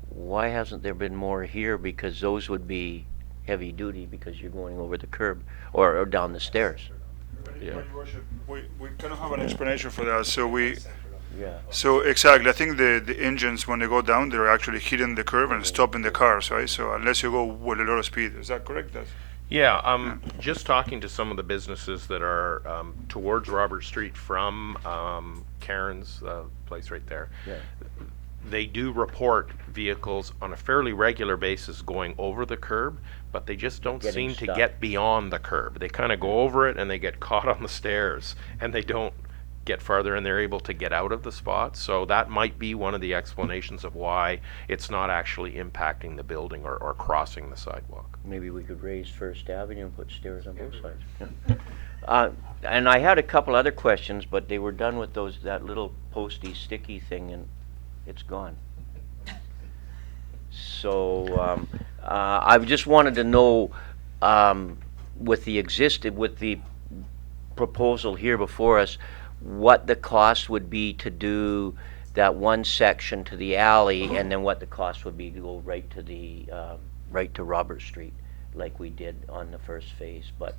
why hasn't there been more here? Because those would be heavy duty because you're going over the curb or down the stairs. Yeah. Your Worship, we kind of have an explanation for that. Yeah. So exactly, I think the engines when they go down, they're actually hitting the curve and stopping the cars, right? So unless you go with a lot of speed, is that correct? Yeah, just talking to some of the businesses that are towards Robert Street from Karen's place right there. Yeah. They do report vehicles on a fairly regular basis going over the curb, but they just don't Getting seem to stuck. get beyond the curb. They kind of go over it and they get caught on the stairs and they don't get farther and they're able to get out of the spot. So that might be one of the explanations of why it's not actually impacting the building or crossing the sidewalk. Maybe we could raise First Avenue and put stairs on both sides. Yeah. And I had a couple other questions, but they were done with that little posty sticky thing, and it's gone. So I just wanted to know, with the proposal here before us, what the cost would be to do that one section to the alley, and then what the cost would be to go right to Robert Street, like we did on the first phase. But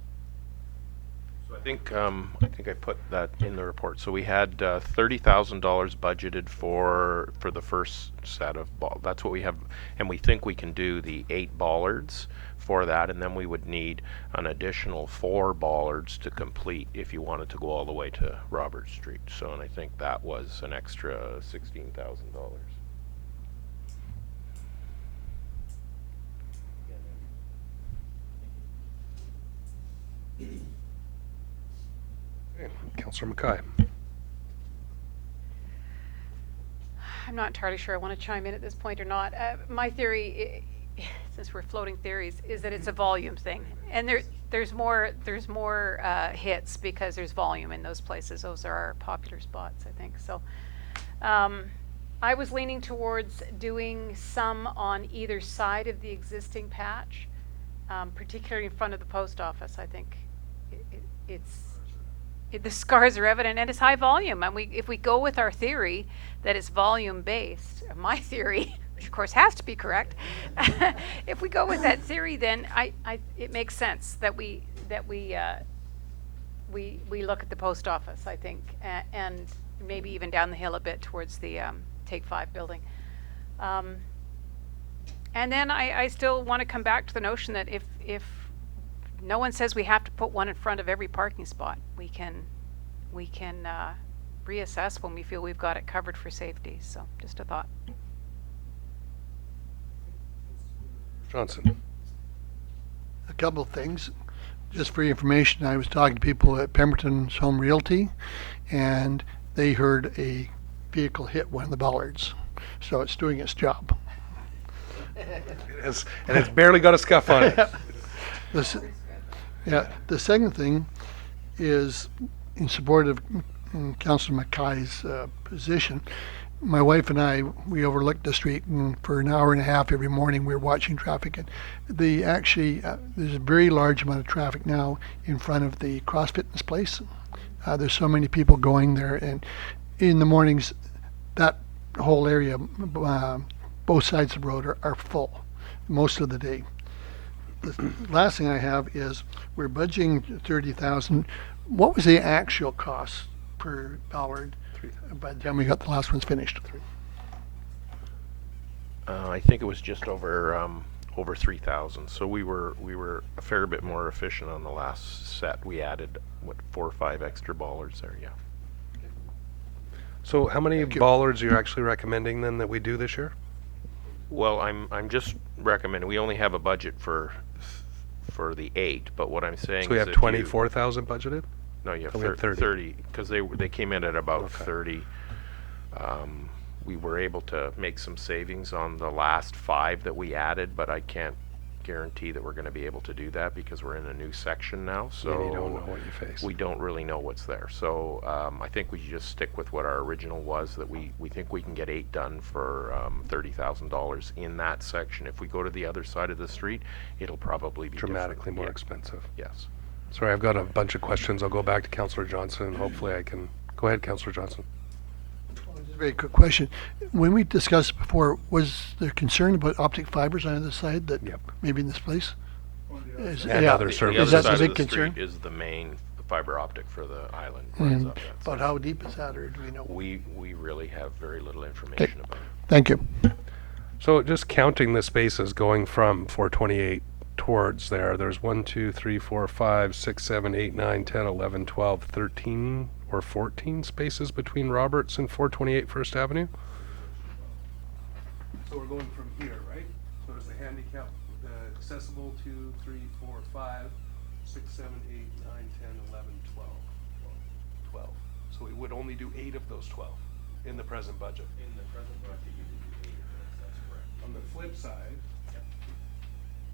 So I think I put that in the report. So we had $30,000 budgeted for the first set of that's what we have, and we think we can do the 8 bollards for that, and then we would need an additional 4 bollards to complete if you wanted to go all the way to Robert Street. So, and I think that was an extra $16,000. Councillor Mackay. I'm not entirely sure I want to chime in at this point or not. My theory, since we're floating theories, is that it's a volume thing, and there's more hits because there's volume in those places. Those are our popular spots, I think. So, I was leaning towards doing some on either side of the existing patch, particularly in front of the post office. I think the scars are evident, and it's high volume. And if we go with our theory that it's volume based, my theory, which of course has to be correct, if we go with that theory, then it makes sense that we look at the post office, I think, and maybe even down the hill a bit towards the Take 5 building. And then I still want to come back to the notion that if no one says we have to put one in front of every parking spot, we can reassess when we feel we've got it covered for safety. So just a thought. Johnson. A couple of things. Just for your information, I was talking to people at Pemberton's Home Realty, and they heard a vehicle hit one of the bollards. So it's doing its job. And it's barely got a scuff on it. The second thing is in support of Councillor Mackay's position. My wife and I, we overlooked the street, and for an hour and a half every morning we were watching traffic. And there's a very large amount of traffic now in front of the cross fitness place. There's so many people going there, and in the mornings, that whole area, both sides of the road are full most of the day. The last thing I have is we're budgeting $30,000. What was the actual cost per bollard by the time we got the last ones finished? I think it was just over 3,000. So we were a fair bit more efficient on the last set. We added 4 or 5 extra bollards there. Yeah. So how many bollards are you actually recommending then that we do this year? Well, I'm just recommending. We only have a budget for the 8, but what I'm saying So we is have if 24,000 budgeted? No, you have we have 30 because they came in at about Okay. 30. We were able to make some savings on the last 5 that we added, but I can't guarantee that we're going to be able to do that because we're in a new section now. So And you don't know what you face. we don't really know what's there. So I think we should just stick with what our original was, that we think we can get 8 done for $30,000 in that section. If we go to the other side of the street, it'll probably be Dramatically different. more Yeah. expensive. Yes. Sorry, I've got a bunch of questions. I'll go back to Councillor Johnson and hopefully I can, go ahead, Councillor Johnson. Just a very quick question. When we discussed before, was there concern about optic fibers on the other side that Yep. maybe in this place? And other The services. Is that other the side big of the street concern? is the main fiber optic for the island. And runs up that about side. how deep is that, or do we know? We really have very little information about it. Thank you. So just counting the spaces going from 428 towards there, there's 1, 2, 3, 4, 5, 6, 7, 8, 9, 10, 11, 12, 13 or 14 spaces between Roberts and 428 First Avenue. So we're going from here, right? So there's the handicap, the accessible 2, 3, 4, 5, 6, 7, 8, 9, 10, 11, 12. 12. So we would only do 8 of those 12 in the present budget. In the present budget, you would do 8 of those, that's correct. On the flip side,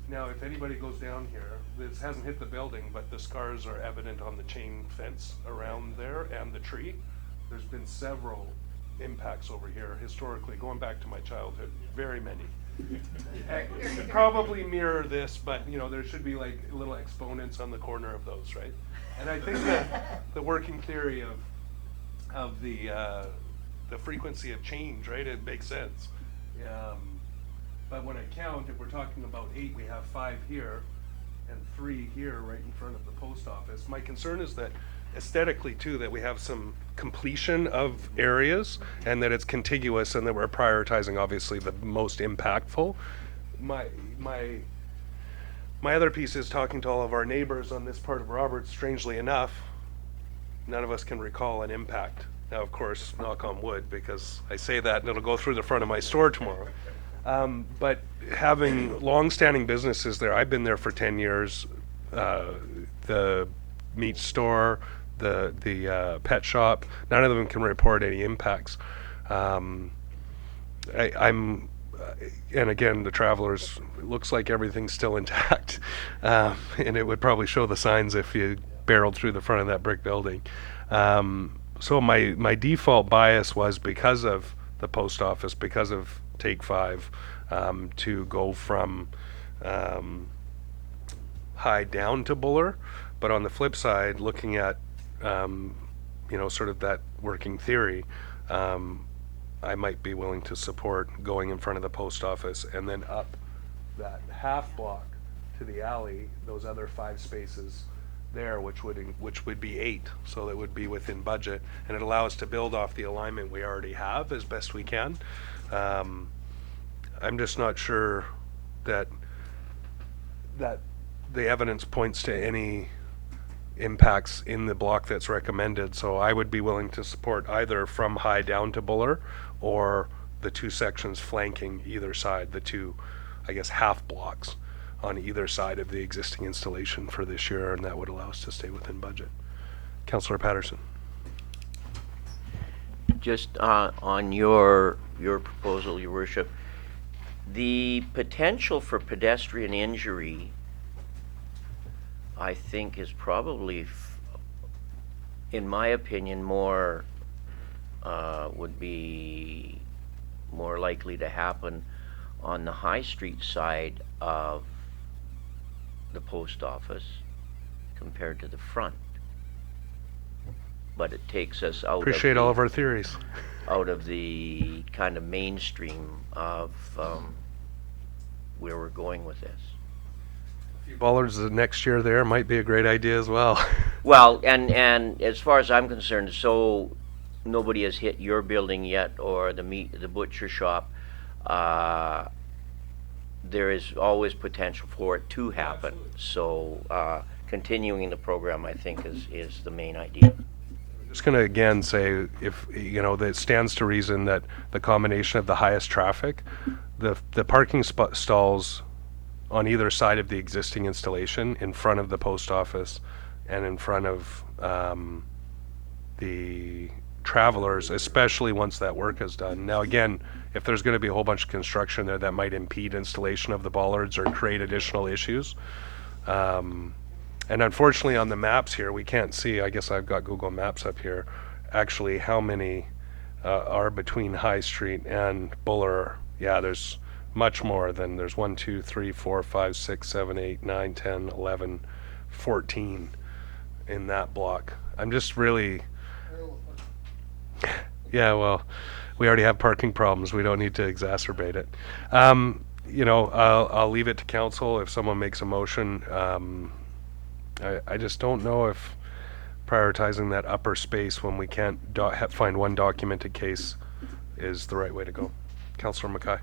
now if anybody goes down here, this hasn't hit the building, but the scars are evident on the chain fence around there and the tree. There's been several impacts over here historically, going back to my childhood, very many. Probably mirror this, but you know, there should be like little exponents on the corner of those, right? And I think that the working theory of the frequency of change, right? It makes sense. But when I count, if we're talking about 8, we have 5 here and 3 here right in front of the post office. My concern is that aesthetically too, that we have some completion of areas and that it's contiguous and that we're prioritizing obviously the most impactful. My other piece is talking to all of our neighbors on this part of Roberts. Strangely enough, none of us can recall an impact. Now, of course, knock on wood, because I say that and it'll go through the front of my store tomorrow. But having long-standing businesses there, I've been there for 10 years, the meat store, the pet shop, none of them can report any impacts. I'm and again, the travelers, it looks like everything's still intact. And it would probably show the signs if you barreled through the front of that brick building. So my default bias was, because of the post office, because of Take 5, to go from High down to Buller. But on the flip side, looking at sort of that working theory, I might be willing to support going in front of the post office and then up that half block to the alley, those other 5 spaces there, which would be 8, so that would be within budget, and it allows us to build off the alignment we already have as best we can. I'm just not sure that the evidence points to any impacts in the block that's recommended, so I would be willing to support either from High down to Buller or the 2 sections flanking either side, the 2, I guess, half blocks on either side of the existing installation for this year, and that would allow us to stay within budget. Councillor Patterson. Just on your proposal, Your Worship, the potential for pedestrian injury, I think, is probably, in my opinion, would be more likely to happen on the High Street side of the post office compared to the front. But it takes us out Appreciate all of our theories. out of the kind of mainstream of where we're going with this. Bollards the next year there might be a great idea as well. Well, and as far as I'm concerned, so nobody has hit your building yet or the butcher shop. There is always potential for it to happen. So continuing the program, I think, is the main idea. Just going to again say, if that it stands to reason that the combination of the highest traffic, the parking stalls on either side of the existing installation, in front of the post office and in front of the travelers, especially once that work is done. Now again, if there's going to be a whole bunch of construction there that might impede installation of the bollards or create additional issues. And unfortunately on the maps here, we can't see, I guess I've got Google Maps up here, actually how many are between High Street and Buller. Yeah, there's much more than there's 1, 2, 3, 4, 5, 6, 7, 8, 9, 10, 11, 14 in that block. I'm just really, yeah, well, we already have parking problems. We don't need to exacerbate it. You know, I'll leave it to council if someone makes a motion. I just don't know if prioritizing that upper space when we can't find one documented case is the right way to go. Councillor Mackay.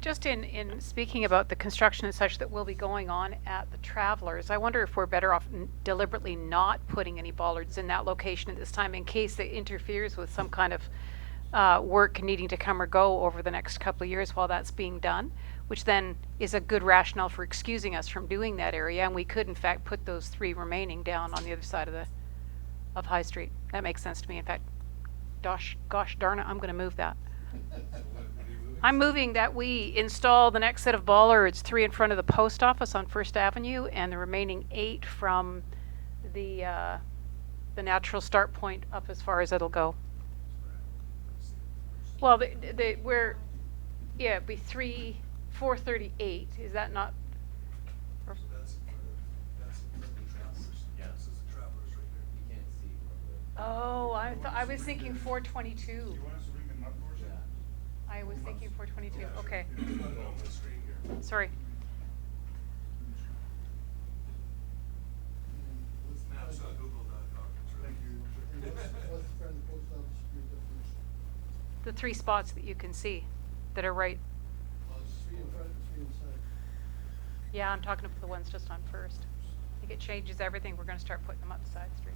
Just in speaking about the construction and such that will be going on at the Travelers, I wonder if we're better off deliberately not putting any bollards in that location at this time in case it interferes with some kind of work needing to come or go over the next couple of years while that's being done, which then is a good rationale for excusing us from doing that area, and we could in fact put those 3 remaining down on the other side of High Street. That makes sense to me. In fact, gosh darn it, I'm going to move that. I'm moving that we install the next set of bollards, 3 in front of the post office on First Avenue, and the remaining 8 from the natural start point up as far as it'll go. Well, yeah, it'd be 438. Is that not? Oh, I was thinking 422. I was thinking 422. Okay. Sorry. The 3 spots that you can see that are right. Yeah, I'm talking about the ones just on First. I think it changes everything. We're going to start putting them up side street.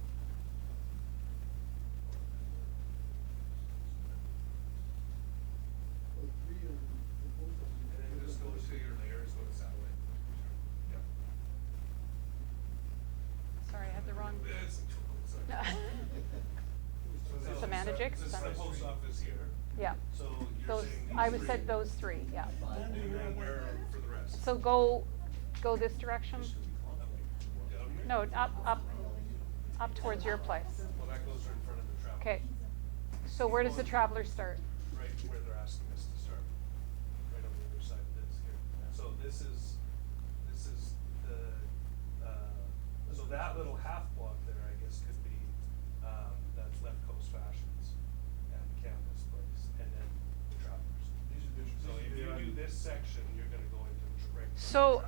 Sorry, I had the wrong. Semantics. This is the post office here. Yeah. So Those I would said those 3. Yeah. where for the rest? So go this direction. No, up towards your place. Well, that goes right in front of the Travelers. Okay. So where does the Travelers start? Right where they're asking us to start. Right on the other side of this here. So this is the so that little half block there, I guess, could be that's Left Coast Fashions and Canvas Place, and then the Travelers. So if you do this section, you're going to go into the right. So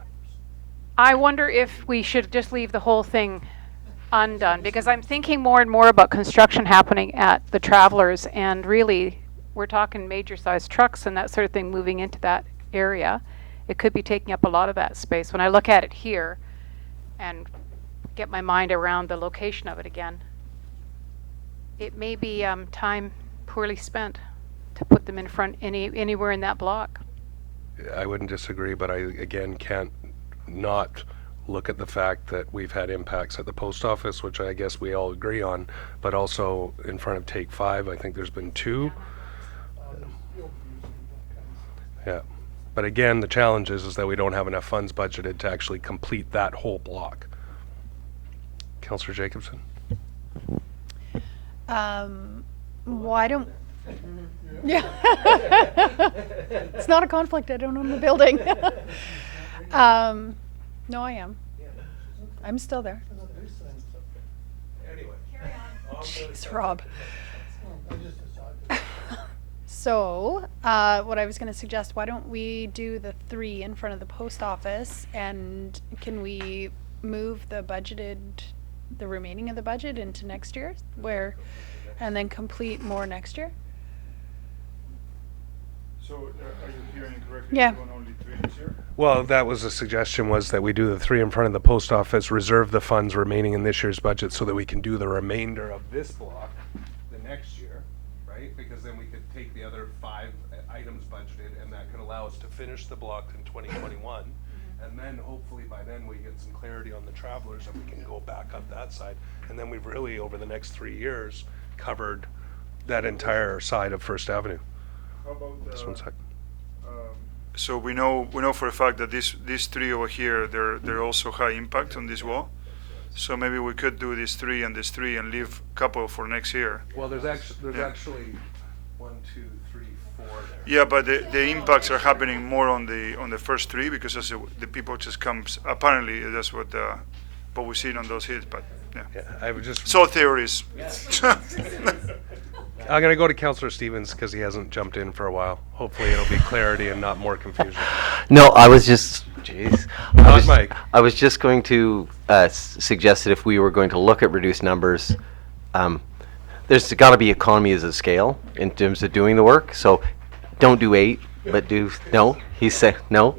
I wonder if we should just leave the whole thing undone, because I'm thinking more and more about construction happening at the Travelers, and really we're talking major sized trucks and that sort of thing moving into that area. It could be taking up a lot of that space. When I look at it here and get my mind around the location of it again, it may be time poorly spent to put them in front anywhere in that block. I wouldn't disagree, but I again can't not look at the fact that we've had impacts at the post office, which I guess we all agree on, but also in front of Take 5, I think there's been 2. Yeah. But again, the challenge is that we don't have enough funds budgeted to actually complete that whole block. Councillor Jacobson. Why don't? Yeah. It's not a conflict. I don't own the building. No, I am. I'm still there. Anyway. Jeez, Rob. So, what I was going to suggest, why don't we do the 3 in front of the post office, and can we move the remaining of the budget into next year, and then complete more next year? So are you hearing correctly? Yeah. You want only 3 this year? Well, that was the suggestion, was that we do the 3 in front of the post office, reserve the funds remaining in this year's budget so that we can do the remainder of this block the next year, right? Because then we could take the other 5 items budgeted, and that could allow us to finish the block in 2021 And then hopefully by then we get some clarity on the travelers and we can go back up that side. And then we've really, over the next 3 years, covered that entire side of First Avenue. How about, Just one sec. So we know for a fact that these three over here, they're also high impact on this wall. So maybe we could do these three and leave a couple for next year. Well, there's actually Yeah. 1, 2, 3, 4 there. Yeah, but the impacts are happening more on the first three because as the people just comes. Apparently, that's what we're seeing on those hits. But yeah, Yeah, I would just. it's all theories. I'm gonna go to Councillor Stevens because he hasn't jumped in for a while. Hopefully, it'll be clarity and not more confusion. No, I was just, jeez. Mike. I was just going to suggest that if we were going to look at reduced numbers, there's got to be economies of scale in terms of doing the work. So don't do 8, but do, no, he said, no.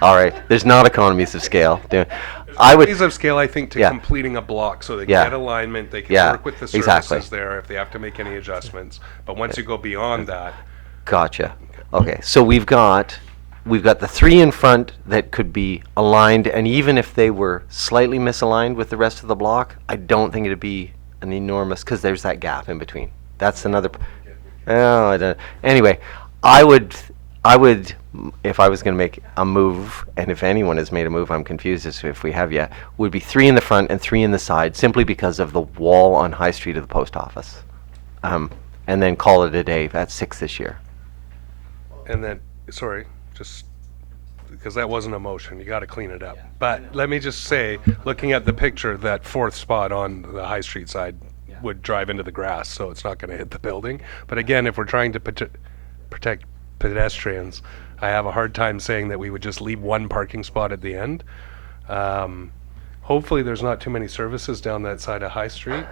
All right, there's not economies of scale. I would, Economies of scale, I think, to Yeah. completing a block so they Yeah. get alignment, they can Yeah, work with the exactly. services there if they have to make any adjustments. But once you go beyond that, Gotcha. Okay, so we've got the 3 in front that could be aligned, and even if they were slightly misaligned with the rest of the block, I don't think it'd be an enormous, because there's that gap in between. That's another. Oh, I don't. Anyway, I would, if I was going to make a move, and if anyone has made a move, I'm confused as to if we have yet, would be 3 in the front and 3 in the side, simply because of the wall on High Street of the post office, and then call it a day. That's 6 this year. and then, sorry, just because that wasn't a motion, you got to clean it up. But let me just say, looking at the picture, that 4th spot on the High Street side would drive into the grass, so it's not going to hit the building. But again, if we're trying to protect pedestrians, I have a hard time saying that we would just leave one parking spot at the end. Hopefully there's not too many services down that side of High Street.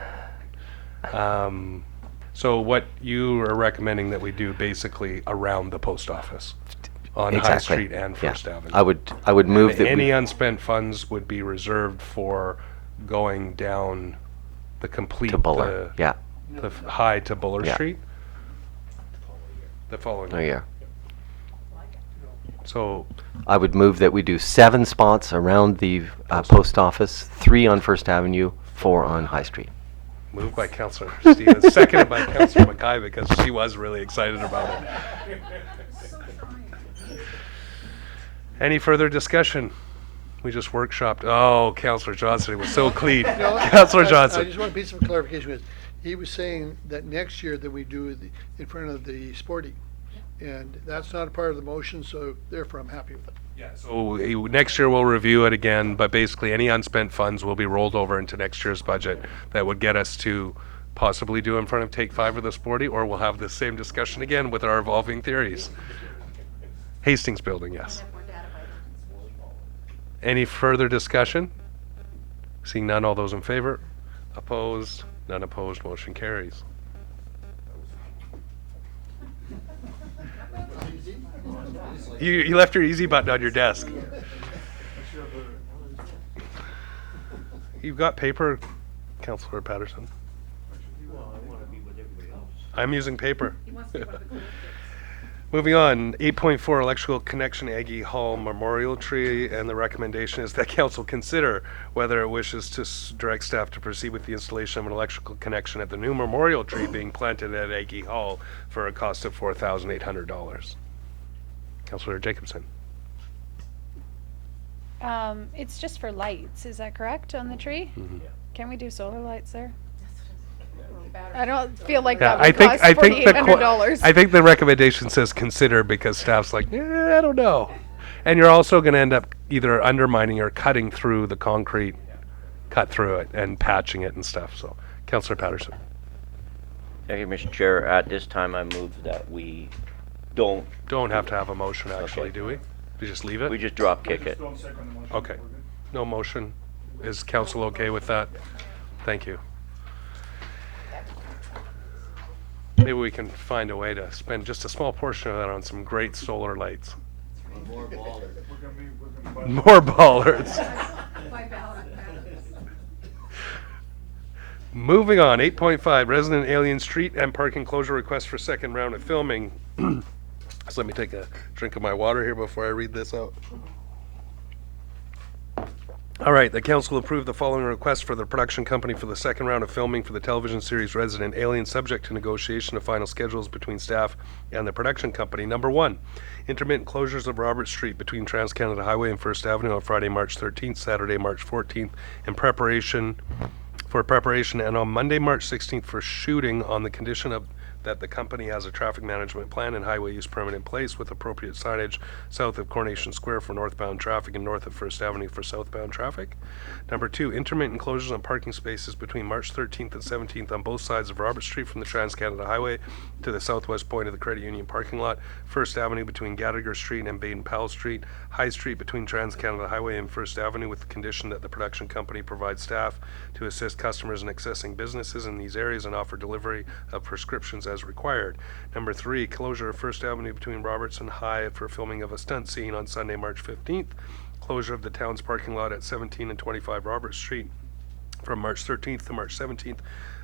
So what you are recommending that we do basically around the post office on High Exactly. Street and Yeah. First Avenue. I would move And that any we, unspent funds would be reserved for going down the complete to Buller. Yeah. high to Buller Yeah. Street. The following. Oh yeah. So I would move that we do 7 spots around the post office, 3 on First Avenue, 4 on High Street. moved by Councillor Stevens, seconded by Councillor Mackay because she was really excited about it. Any further discussion? We just workshopped. Oh, Councillor Johnson, it was so clean. No, Councillor I Johnson. just want a piece of clarification with, he was saying that next year that we do in front of the Sporty. And that's not a part of the motion, so therefore I'm happy with it. Yeah, so next year we'll review it again, but basically any unspent funds will be rolled over into next year's budget that would get us to possibly do in front of Take 5 of the Sporty, or we'll have the same discussion again with our evolving theories. Hastings Building, yes. Any further discussion? Seeing none, all those in favor? Opposed? None opposed, motion carries. You left your easy button on your desk. You've got paper, Councillor Patterson. I'm using paper. Moving on, 8.4 electrical connection Aggie Hall Memorial Tree, and the recommendation is that council consider whether it wishes to direct staff to proceed with the installation of an electrical connection at the new memorial tree being planted at Aggie Hall for a cost of $4,800. Councillor Jacobson. It's just for lights, is that correct, on the tree? Mhm. Can we do solar lights there? I don't feel like Yeah, that would cost $4,800. I think the recommendation says consider because staff's like, I don't know. And you're also going to end up either undermining or cutting through the concrete, cut through it and patching it and stuff. So, Councillor Patterson. Thank you, Mr. Chair. At this time, I move that we don't, Don't have to have a motion actually, Okay. do we? We just leave it? we just drop kick it. Okay. No motion. Is council okay with that? Thank you. Maybe we can find a way to spend just a small portion of that on some great solar lights. More bollards. Moving on, 8.5, resident alien street and parking closure request for second round of filming. So let me take a drink of my water here before I read this out. All right, the council approved the following request for the production company for the second round of filming for the television series Resident Alien, subject to negotiation of final schedules between staff and the production company. Number one, intermittent closures of Robert Street between Trans-Canada Highway and First Avenue on Friday, March 13th, Saturday, March 14th, in preparation, and on Monday, March 16th for shooting on the condition of that the company has a traffic management plan and highway use permit in place with appropriate signage south of Coronation Square for northbound traffic and north of First Avenue for southbound traffic. Number two, intermittent closures on parking spaces between March 13th and 17th on both sides of Robert Street from the Trans-Canada Highway to the southwest point of the Credit Union parking lot, First Avenue between Gallagher Street and Baden-Powell Street, High Street between Trans-Canada Highway and First Avenue with the condition that the production company provide staff to assist customers in accessing businesses in these areas and offer delivery of prescriptions as required. Number three, closure of First Avenue between Roberts and High for filming of a stunt scene on Sunday, March 15th. Closure of the town's parking lot at 17 and 25 Roberts Street from March 13th to March 17th.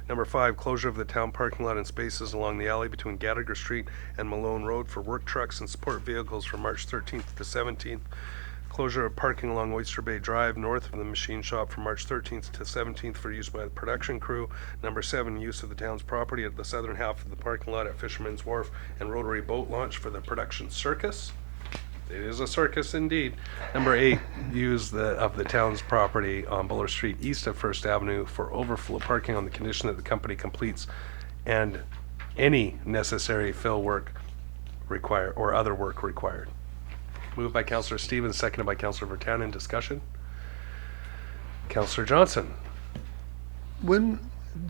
Number five, closure of the town parking lot and spaces along the alley between Gallagher Street and Malone Road for work trucks and support vehicles from March 13th to 17th. Closure of parking along Oyster Bay Drive north of the machine shop from March 13th to 17th for use by the production crew. Number seven, use of the town's property at the southern half of the parking lot at Fisherman's Wharf and Rotary Boat Launch for the production circus. It is a circus indeed. Number eight, use of the town's property on Buller Street east of First Avenue for overflow parking on the condition that the company completes and any necessary fill work required or other work required. Moved by Councillor Stevens, seconded by Councillor Vertanen. Discussion. Councillor Johnson.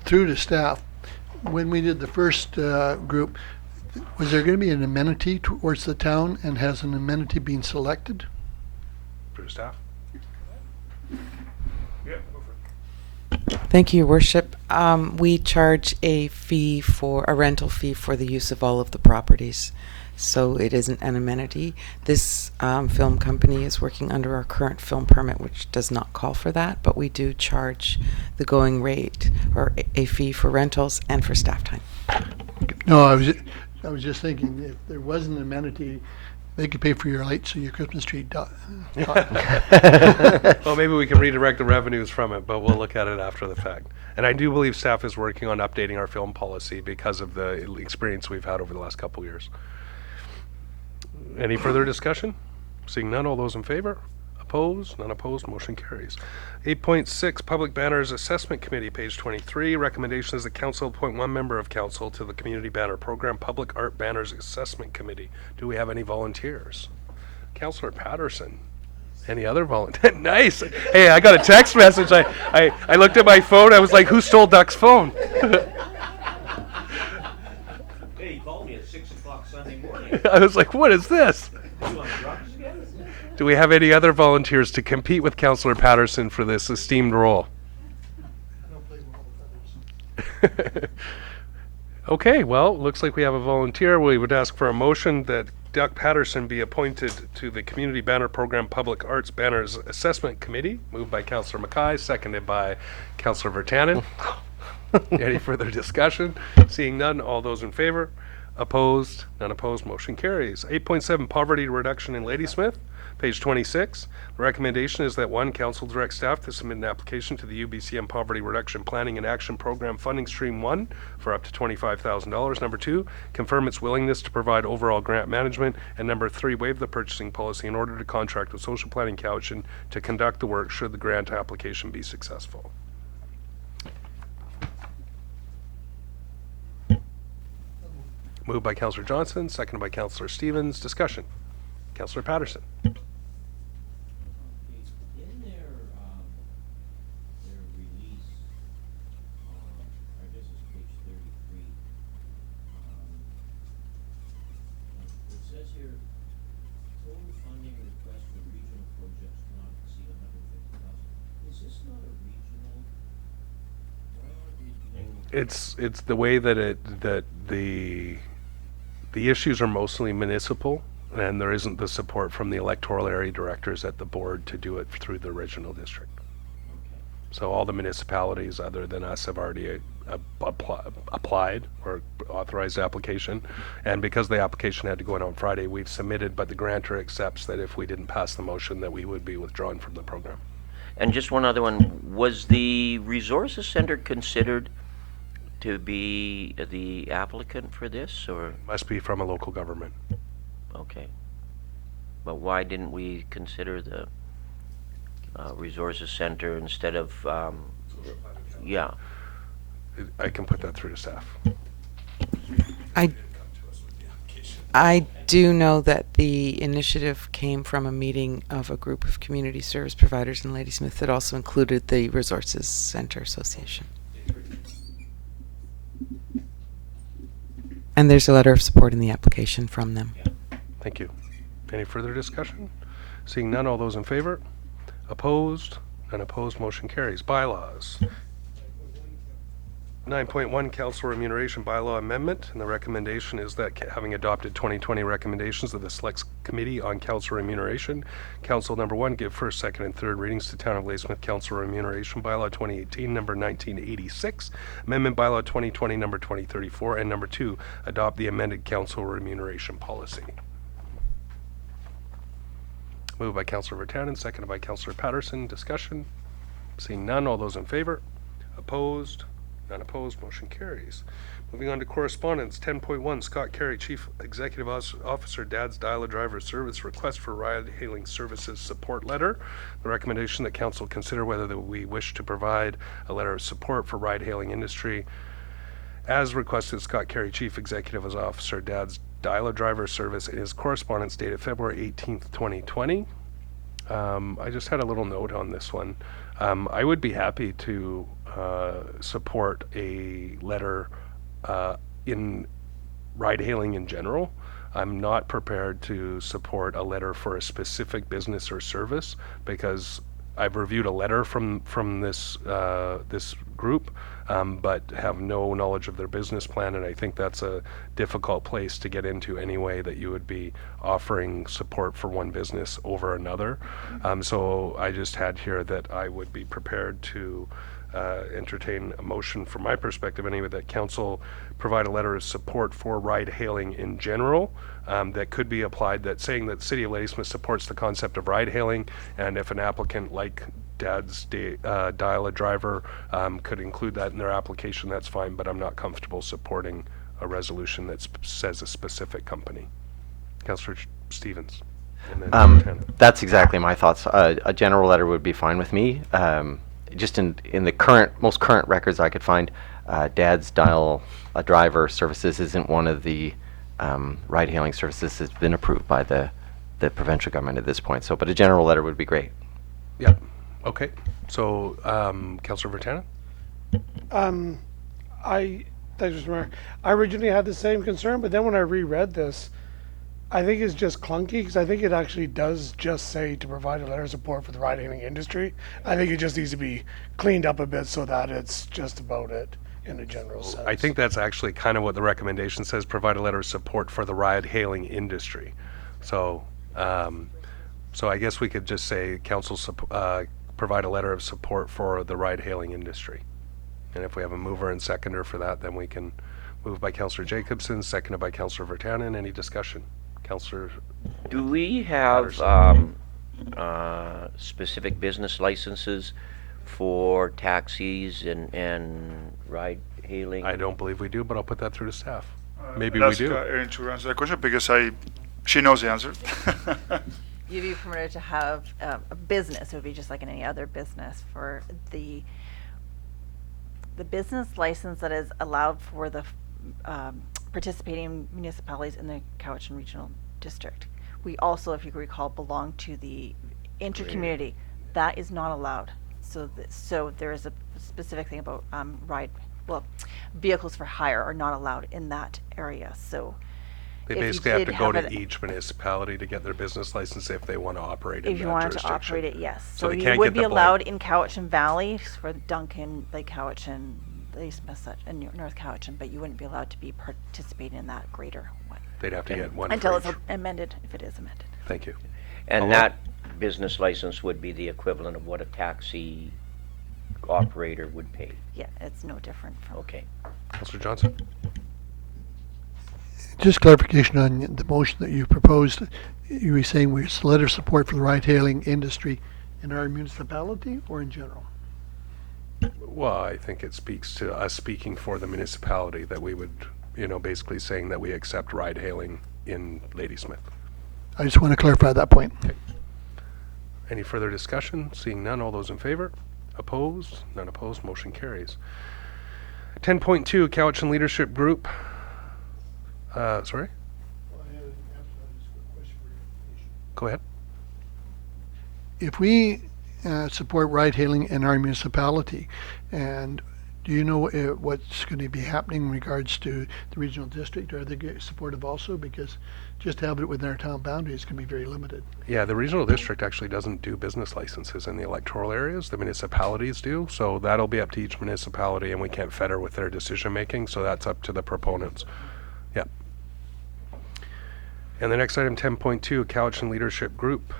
Through to staff, when we did the first group, was there going to be an amenity towards the town, and has an amenity been selected? Through staff. Thank you, Your Worship. We charge a rental fee for the use of all of the properties. So it isn't an amenity. This film company is working under our current film permit, which does not call for that, but we do charge the going rate or a fee for rentals and for staff time. No, I was just thinking, if there was an amenity, they could pay for your lights or your Christmas tree. Well, maybe we can redirect the revenues from it, but we'll look at it after the fact. And I do believe staff is working on updating our film policy because of the experience we've had over the last couple of years. Any further discussion? Seeing none, all those in favor? Opposed? None opposed, motion carries. 8.6, Public Banners Assessment Committee, page 23. Recommendation is the council appoint one member of council to the Community Banner Program Public Art Banners Assessment Committee. Do we have any volunteers? Councillor Patterson. Any other volunteer? Nice. Hey, I got a text message. I looked at my phone. I was like, who stole Duck's phone? Hey, he called me at 6 o'clock Sunday morning. I was like, what is this? You on drugs again? Do we have any other volunteers to compete with Councillor Patterson for this esteemed role? Okay, well, looks like we have a volunteer. We would ask for a motion that Duck Patterson be appointed to the Community Banner Program Public Arts Banners Assessment Committee. Moved by Councillor Mackay, seconded by Councillor Vertanen. Any further discussion? Seeing none, all those in favor? Opposed? None opposed, motion carries. 8.7, Poverty Reduction in Ladysmith, page 26. The recommendation is that one, council direct staff to submit an application to the UBCM Poverty Reduction Planning and Action Program Funding Stream 1 for up to $25,000. Number two, confirm its willingness to provide overall grant management. And number three, waive the purchasing policy in order to contract with Social Planning Council to conduct the work should the grant application be successful. Moved by Councillor Johnson, seconded by Councillor Stevens. Discussion. Councillor Patterson. In their release, I guess it's page 33, it says here, total funding request for regional projects not exceed $150,000. Is this not a regional? Why aren't we doing? It's the way that the issues are mostly municipal, and there isn't the support from the electoral area directors at the board to do it through the regional district. So all the municipalities other than us have already applied or authorized application, and because the application had to go in on Friday, we've submitted, but the grantor accepts that if we didn't pass the motion that we would be withdrawn from the program. And just one other one, was the Resources Center considered to be the applicant for this, or? Must be from a local government. Okay. But why didn't we consider the Resources Center instead of, yeah. I can put that through to staff. I do know that the initiative came from a meeting of a group of community service providers in Ladysmith that also included the Resources Center Association. And there's a letter of support in the application from them. Thank you. Any further discussion? Seeing none, all those in favor? Opposed? None opposed, motion carries. Bylaws. 9.1 Council Remuneration Bylaw Amendment, and the recommendation is that having adopted 2020 recommendations of the Select Committee on Council Remuneration, Council number 1 give first, second, and third readings to Town of Ladysmith Council Remuneration Bylaw 2018 number 1986, Amendment Bylaw 2020 number 2034, and number 2 adopt the amended Council Remuneration Policy. Moved by Councillor Vertanen, seconded by Councillor Patterson. Discussion. Seeing none, all those in favor? Opposed? None opposed, motion carries. Moving on to correspondence, 10.1, Scott Carey, Chief Executive Officer, Dad's Dial-A-Driver Service, request for ride-hailing services support letter. The recommendation that Council consider whether we wish to provide a letter of support for ride-hailing industry. As requested, Scott Carey, Chief Executive Officer, Dad's Dial-A-Driver Service, in his correspondence dated February 18th, 2020. I just had a little note on this one. I would be happy to support a letter in ride-hailing in general. I'm not prepared to support a letter for a specific business or service because I've reviewed a letter from this this group, but have no knowledge of their business plan, and I think that's a difficult place to get into anyway, that you would be offering support for one business over another. So I just had here that I would be prepared to entertain a motion from my perspective anyway, that Council provide a letter of support for ride-hailing in general that could be applied, that saying that the City of Ladysmith supports the concept of ride-hailing, and if an applicant like Dad's Dial-A-Driver could include that in their application, that's fine, but I'm not comfortable supporting a resolution that says a specific company. Councillor Stevens. And then Vertanen. That's exactly my thoughts. A general letter would be fine with me. Just in the most current records I could find, Dad's Dial-A-Driver Services isn't one of the ride-hailing services that's been approved by the provincial government at this point. So, but a general letter would be great. Yeah. Okay. So, Councillor Vertanen? Thanks, Mr. Mayor. I originally had the same concern, but then when I reread this, I think it's just clunky because I think it actually does just say to provide a letter of support for the ride-hailing industry. I think it just needs to be cleaned up a bit so that it's just about it in a general sense. I think that's actually kind of what the recommendation says, provide a letter of support for the ride-hailing industry. So, so I guess we could just say Council provide a letter of support for the ride-hailing industry. And if we have a mover and seconder for that, then we can move by Councillor Jacobson, seconded by Councillor Vertanen. Any discussion? Councillor? Do we have specific business licenses for taxis and ride-hailing? I don't believe we do, but I'll put that through to staff. Maybe we Ask do. Erin to answer that question because she knows the answer. You'd be permitted to have a business. It would be just like in any other business. For the business license that is allowed for the participating municipalities in the Cowichan Regional District. We also, if you recall, belong to the intercommunity. That is not allowed. So there is a specific thing about vehicles for hire are not allowed in that area. So they basically have to go to each municipality to get their business license if they want to operate in that jurisdiction. If you wanted to operate it, yes. So they you can't would get be the allowed in Cowichan Valley for Duncan, Lake Cowichan, Ladysmith, and North Cowichan, but you wouldn't be allowed to be participating in that greater one. They'd have to get one until for it's each. amended, if it is amended. Thank you. And that business license would be the equivalent of what a taxi operator would pay? Yeah, it's no different from. Okay. Councillor Johnson? Just clarification on the motion that you proposed. You were saying it's a letter of support for the ride-hailing industry in our municipality or in general? Well, I think it speaks to us speaking for the municipality that we would, basically saying that we accept ride hailing in Ladysmith. I just want to clarify that point. Okay. Any further discussion? Seeing none, all those in favor? Opposed? None opposed, motion carries. 10.2, Cowichan Leadership Group. Sorry? Go ahead. If we support ride hailing in our municipality, and do you know what's going to be happening in regards to the regional district? Are they supportive also? Because just to have it within our town boundaries can be very limited. Yeah, the regional district actually doesn't do business licenses in the electoral areas. The municipalities do, so that'll be up to each municipality, and we can't fetter with their decision making, so that's up to the proponents. Yep. And the next item, 10.2, Cowichan Leadership Group.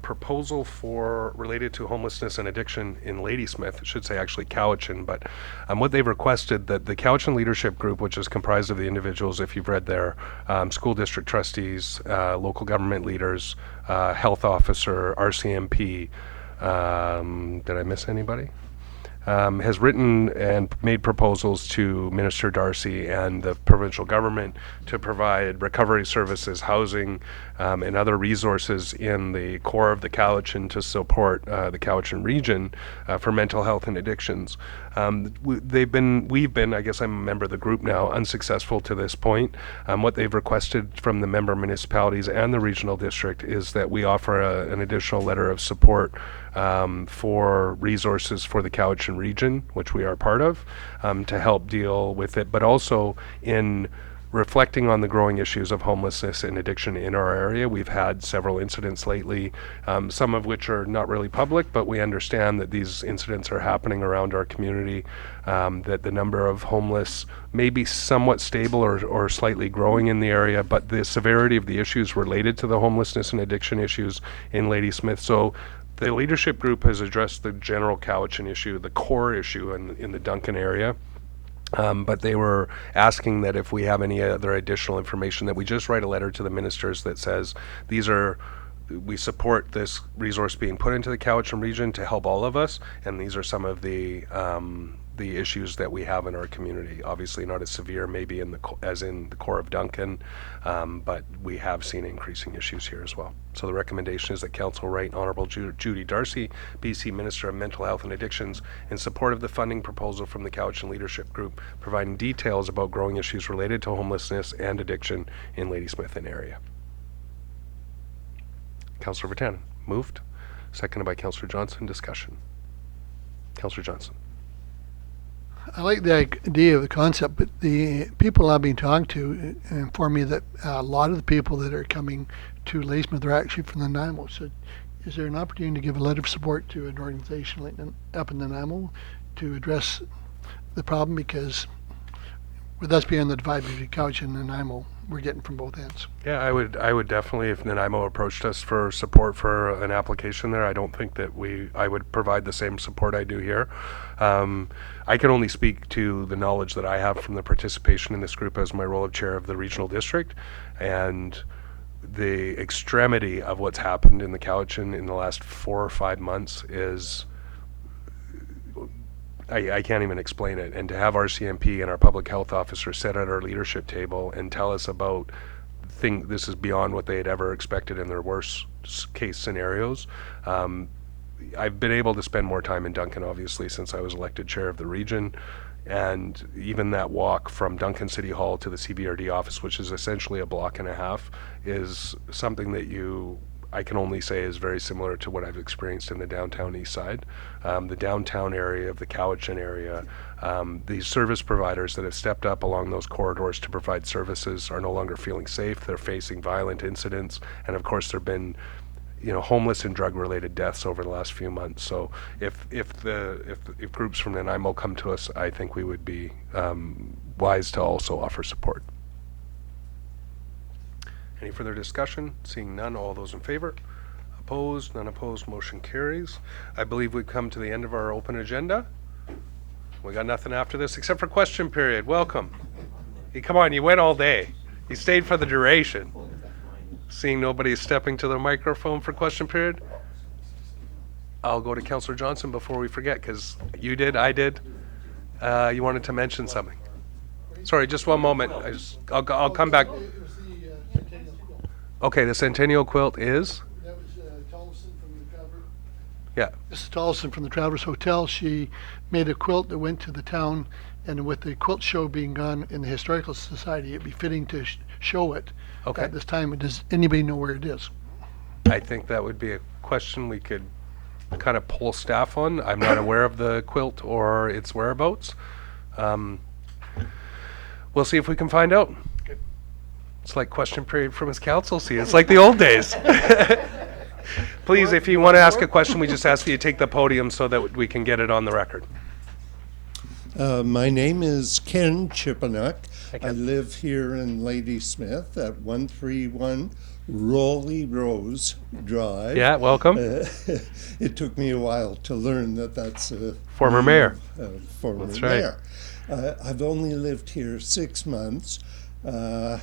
Proposal for related to homelessness and addiction in Ladysmith. It should say actually Cowichan, but what they've requested that the Cowichan Leadership Group, which is comprised of the individuals, if you've read there, school district trustees, local government leaders, health officer, RCMP, did I miss anybody? Has written and made proposals to Minister Darcy and the provincial government to provide recovery services, housing, and other resources in the core of the Cowichan to support the Cowichan region for mental health and addictions. We've been, I guess I'm a member of the group now, unsuccessful to this point. What they've requested from the member municipalities and the regional district is that we offer an additional letter of support for resources for the Cowichan region, which we are part of, to help deal with it, but also in reflecting on the growing issues of homelessness and addiction in our area. We've had several incidents lately, some of which are not really public, but we understand that these incidents are happening around our community, that the number of homeless may be somewhat stable or slightly growing in the area, but the severity of the issues related to the homelessness and addiction issues in Ladysmith. So the leadership group has addressed the general Cowichan issue, the core issue in the Duncan area. But they were asking that if we have any other additional information, that we just write a letter to the ministers that says we support this resource being put into the Cowichan region to help all of us, and these are some of the issues that we have in our community. Obviously not as severe maybe as in the core of Duncan, but we have seen increasing issues here as well. So the recommendation is that Council write Honourable Judy Darcy, BC Minister of Mental Health and Addictions, in support of the funding proposal from the Cowichan Leadership Group, providing details about growing issues related to homelessness and addiction in Ladysmith and area. Councillor Vertanen, moved. Seconded by Councillor Johnson. Discussion. Councillor Johnson. I like the idea of the concept, but the people I've been talking to inform me that a lot of the people that are coming to Ladysmith are actually from Nanaimo. So is there an opportunity to give a letter of support to an organization like up in Nanaimo to address the problem? Because with us being the divide between Cowichan and Nanaimo, we're getting from both ends. Yeah, I would definitely, if Nanaimo approached us for support for an application there, I don't think that I would provide the same support I do here. I can only speak to the knowledge that I have from the participation in this group as my role of chair of the regional district, and the extremity of what's happened in the Cowichan in the last 4 or 5 months is, I can't even explain it. And to have our CMP and our public health officer sit at our leadership table and tell us about this is beyond what they had ever expected in their worst case scenarios. I've been able to spend more time in Duncan, obviously, since I was elected chair of the region. And even that walk from Duncan City Hall to the CBRD office, which is essentially a block and a half, is something that I can only say is very similar to what I've experienced in the downtown east side. The downtown area of the Cowichan area, these service providers that have stepped up along those corridors to provide services are no longer feeling safe. They're facing violent incidents, and of course there have been homeless and drug-related deaths over the last few months. So if groups from Nanaimo come to us, I think we would be wise to also offer support. Any further discussion? Seeing none, all those in favor? Opposed? None opposed, motion carries. I believe we've come to the end of our open agenda. We got nothing after this except for question period. Welcome. Hey, come on, you went all day. You stayed for the duration. Seeing nobody stepping to the microphone for question period. I'll go to Councillor Johnson before we forget, because you did, I did. You wanted to mention something. Sorry, just one moment. I'll come back. Okay, the Centennial quilt is? That was Tollefson from the Traverse. Yeah. Mrs. Tollefson from the Traverse Hotel. She made a quilt that went to the town, and with the quilt show being gone in the Historical Society, it'd be fitting to show it at this time. Does anybody know where it is? I think that would be a question we could kind of poll staff on. I'm not aware of the quilt or its whereabouts. We'll see if we can find out. It's like question period from his council seat. It's like the old days. Please, if you want to ask a question, we just ask you to take the podium so that we can get it on the record. My name is Ken Chippenuk. I live here in Ladysmith at 131 Rolly Rose Drive. Yeah, welcome. It took me a while to learn that that's a former mayor. Former That's mayor. I've only lived here 6 months. I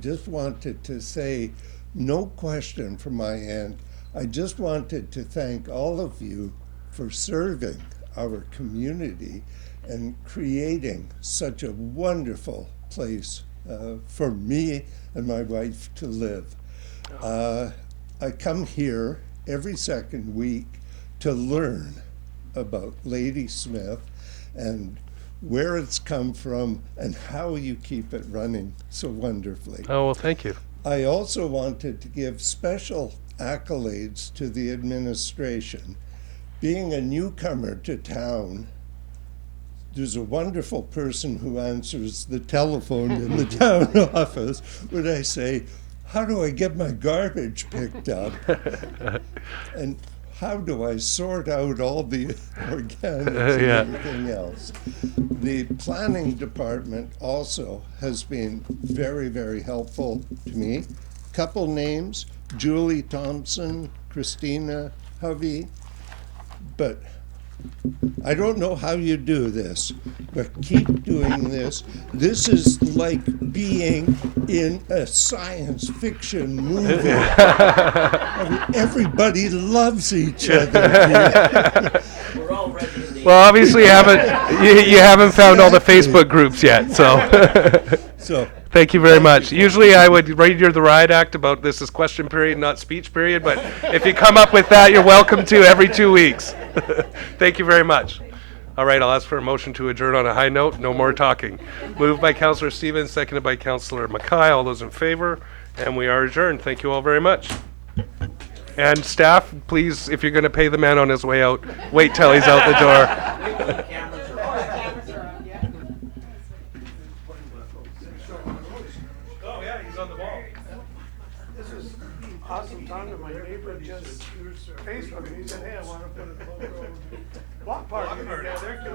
just wanted to say, no question from my end, I just wanted to thank all of you for serving our community and creating such a wonderful place for me and my wife to live. I come here every second week to learn about Ladysmith and where it's come from and how you keep it running so wonderfully. Oh, well, thank you. I also wanted to give special accolades to the administration. Being a newcomer to town, there's a wonderful person who answers the telephone in the town office when I say, how do I get my garbage picked up? And how do I sort out all the organics and everything else? The planning department also has been very, very helpful to me. Couple names, Julie Thompson, Christina Hovey, but I don't know how you do this, but keep doing this. This is like being in a science fiction movie. I mean, everybody loves each other. Well, obviously you haven't found all the Facebook groups yet, so. Thank you very much. Usually I would read you the riot act about this is question period, not speech period, but if you come up with that, you're welcome to every 2 weeks. Thank you very much. All right, I'll ask for a motion to adjourn on a high note. No more talking. Moved by Councillor Stevens, seconded by Councillor Mackay. All those in favor? And we are adjourned. Thank you all very much. And staff, please, if you're going to pay the man on his way out, wait till he's out the door. Awesome time that my neighbor just Facebook and he said, hey, I want to put a block party together.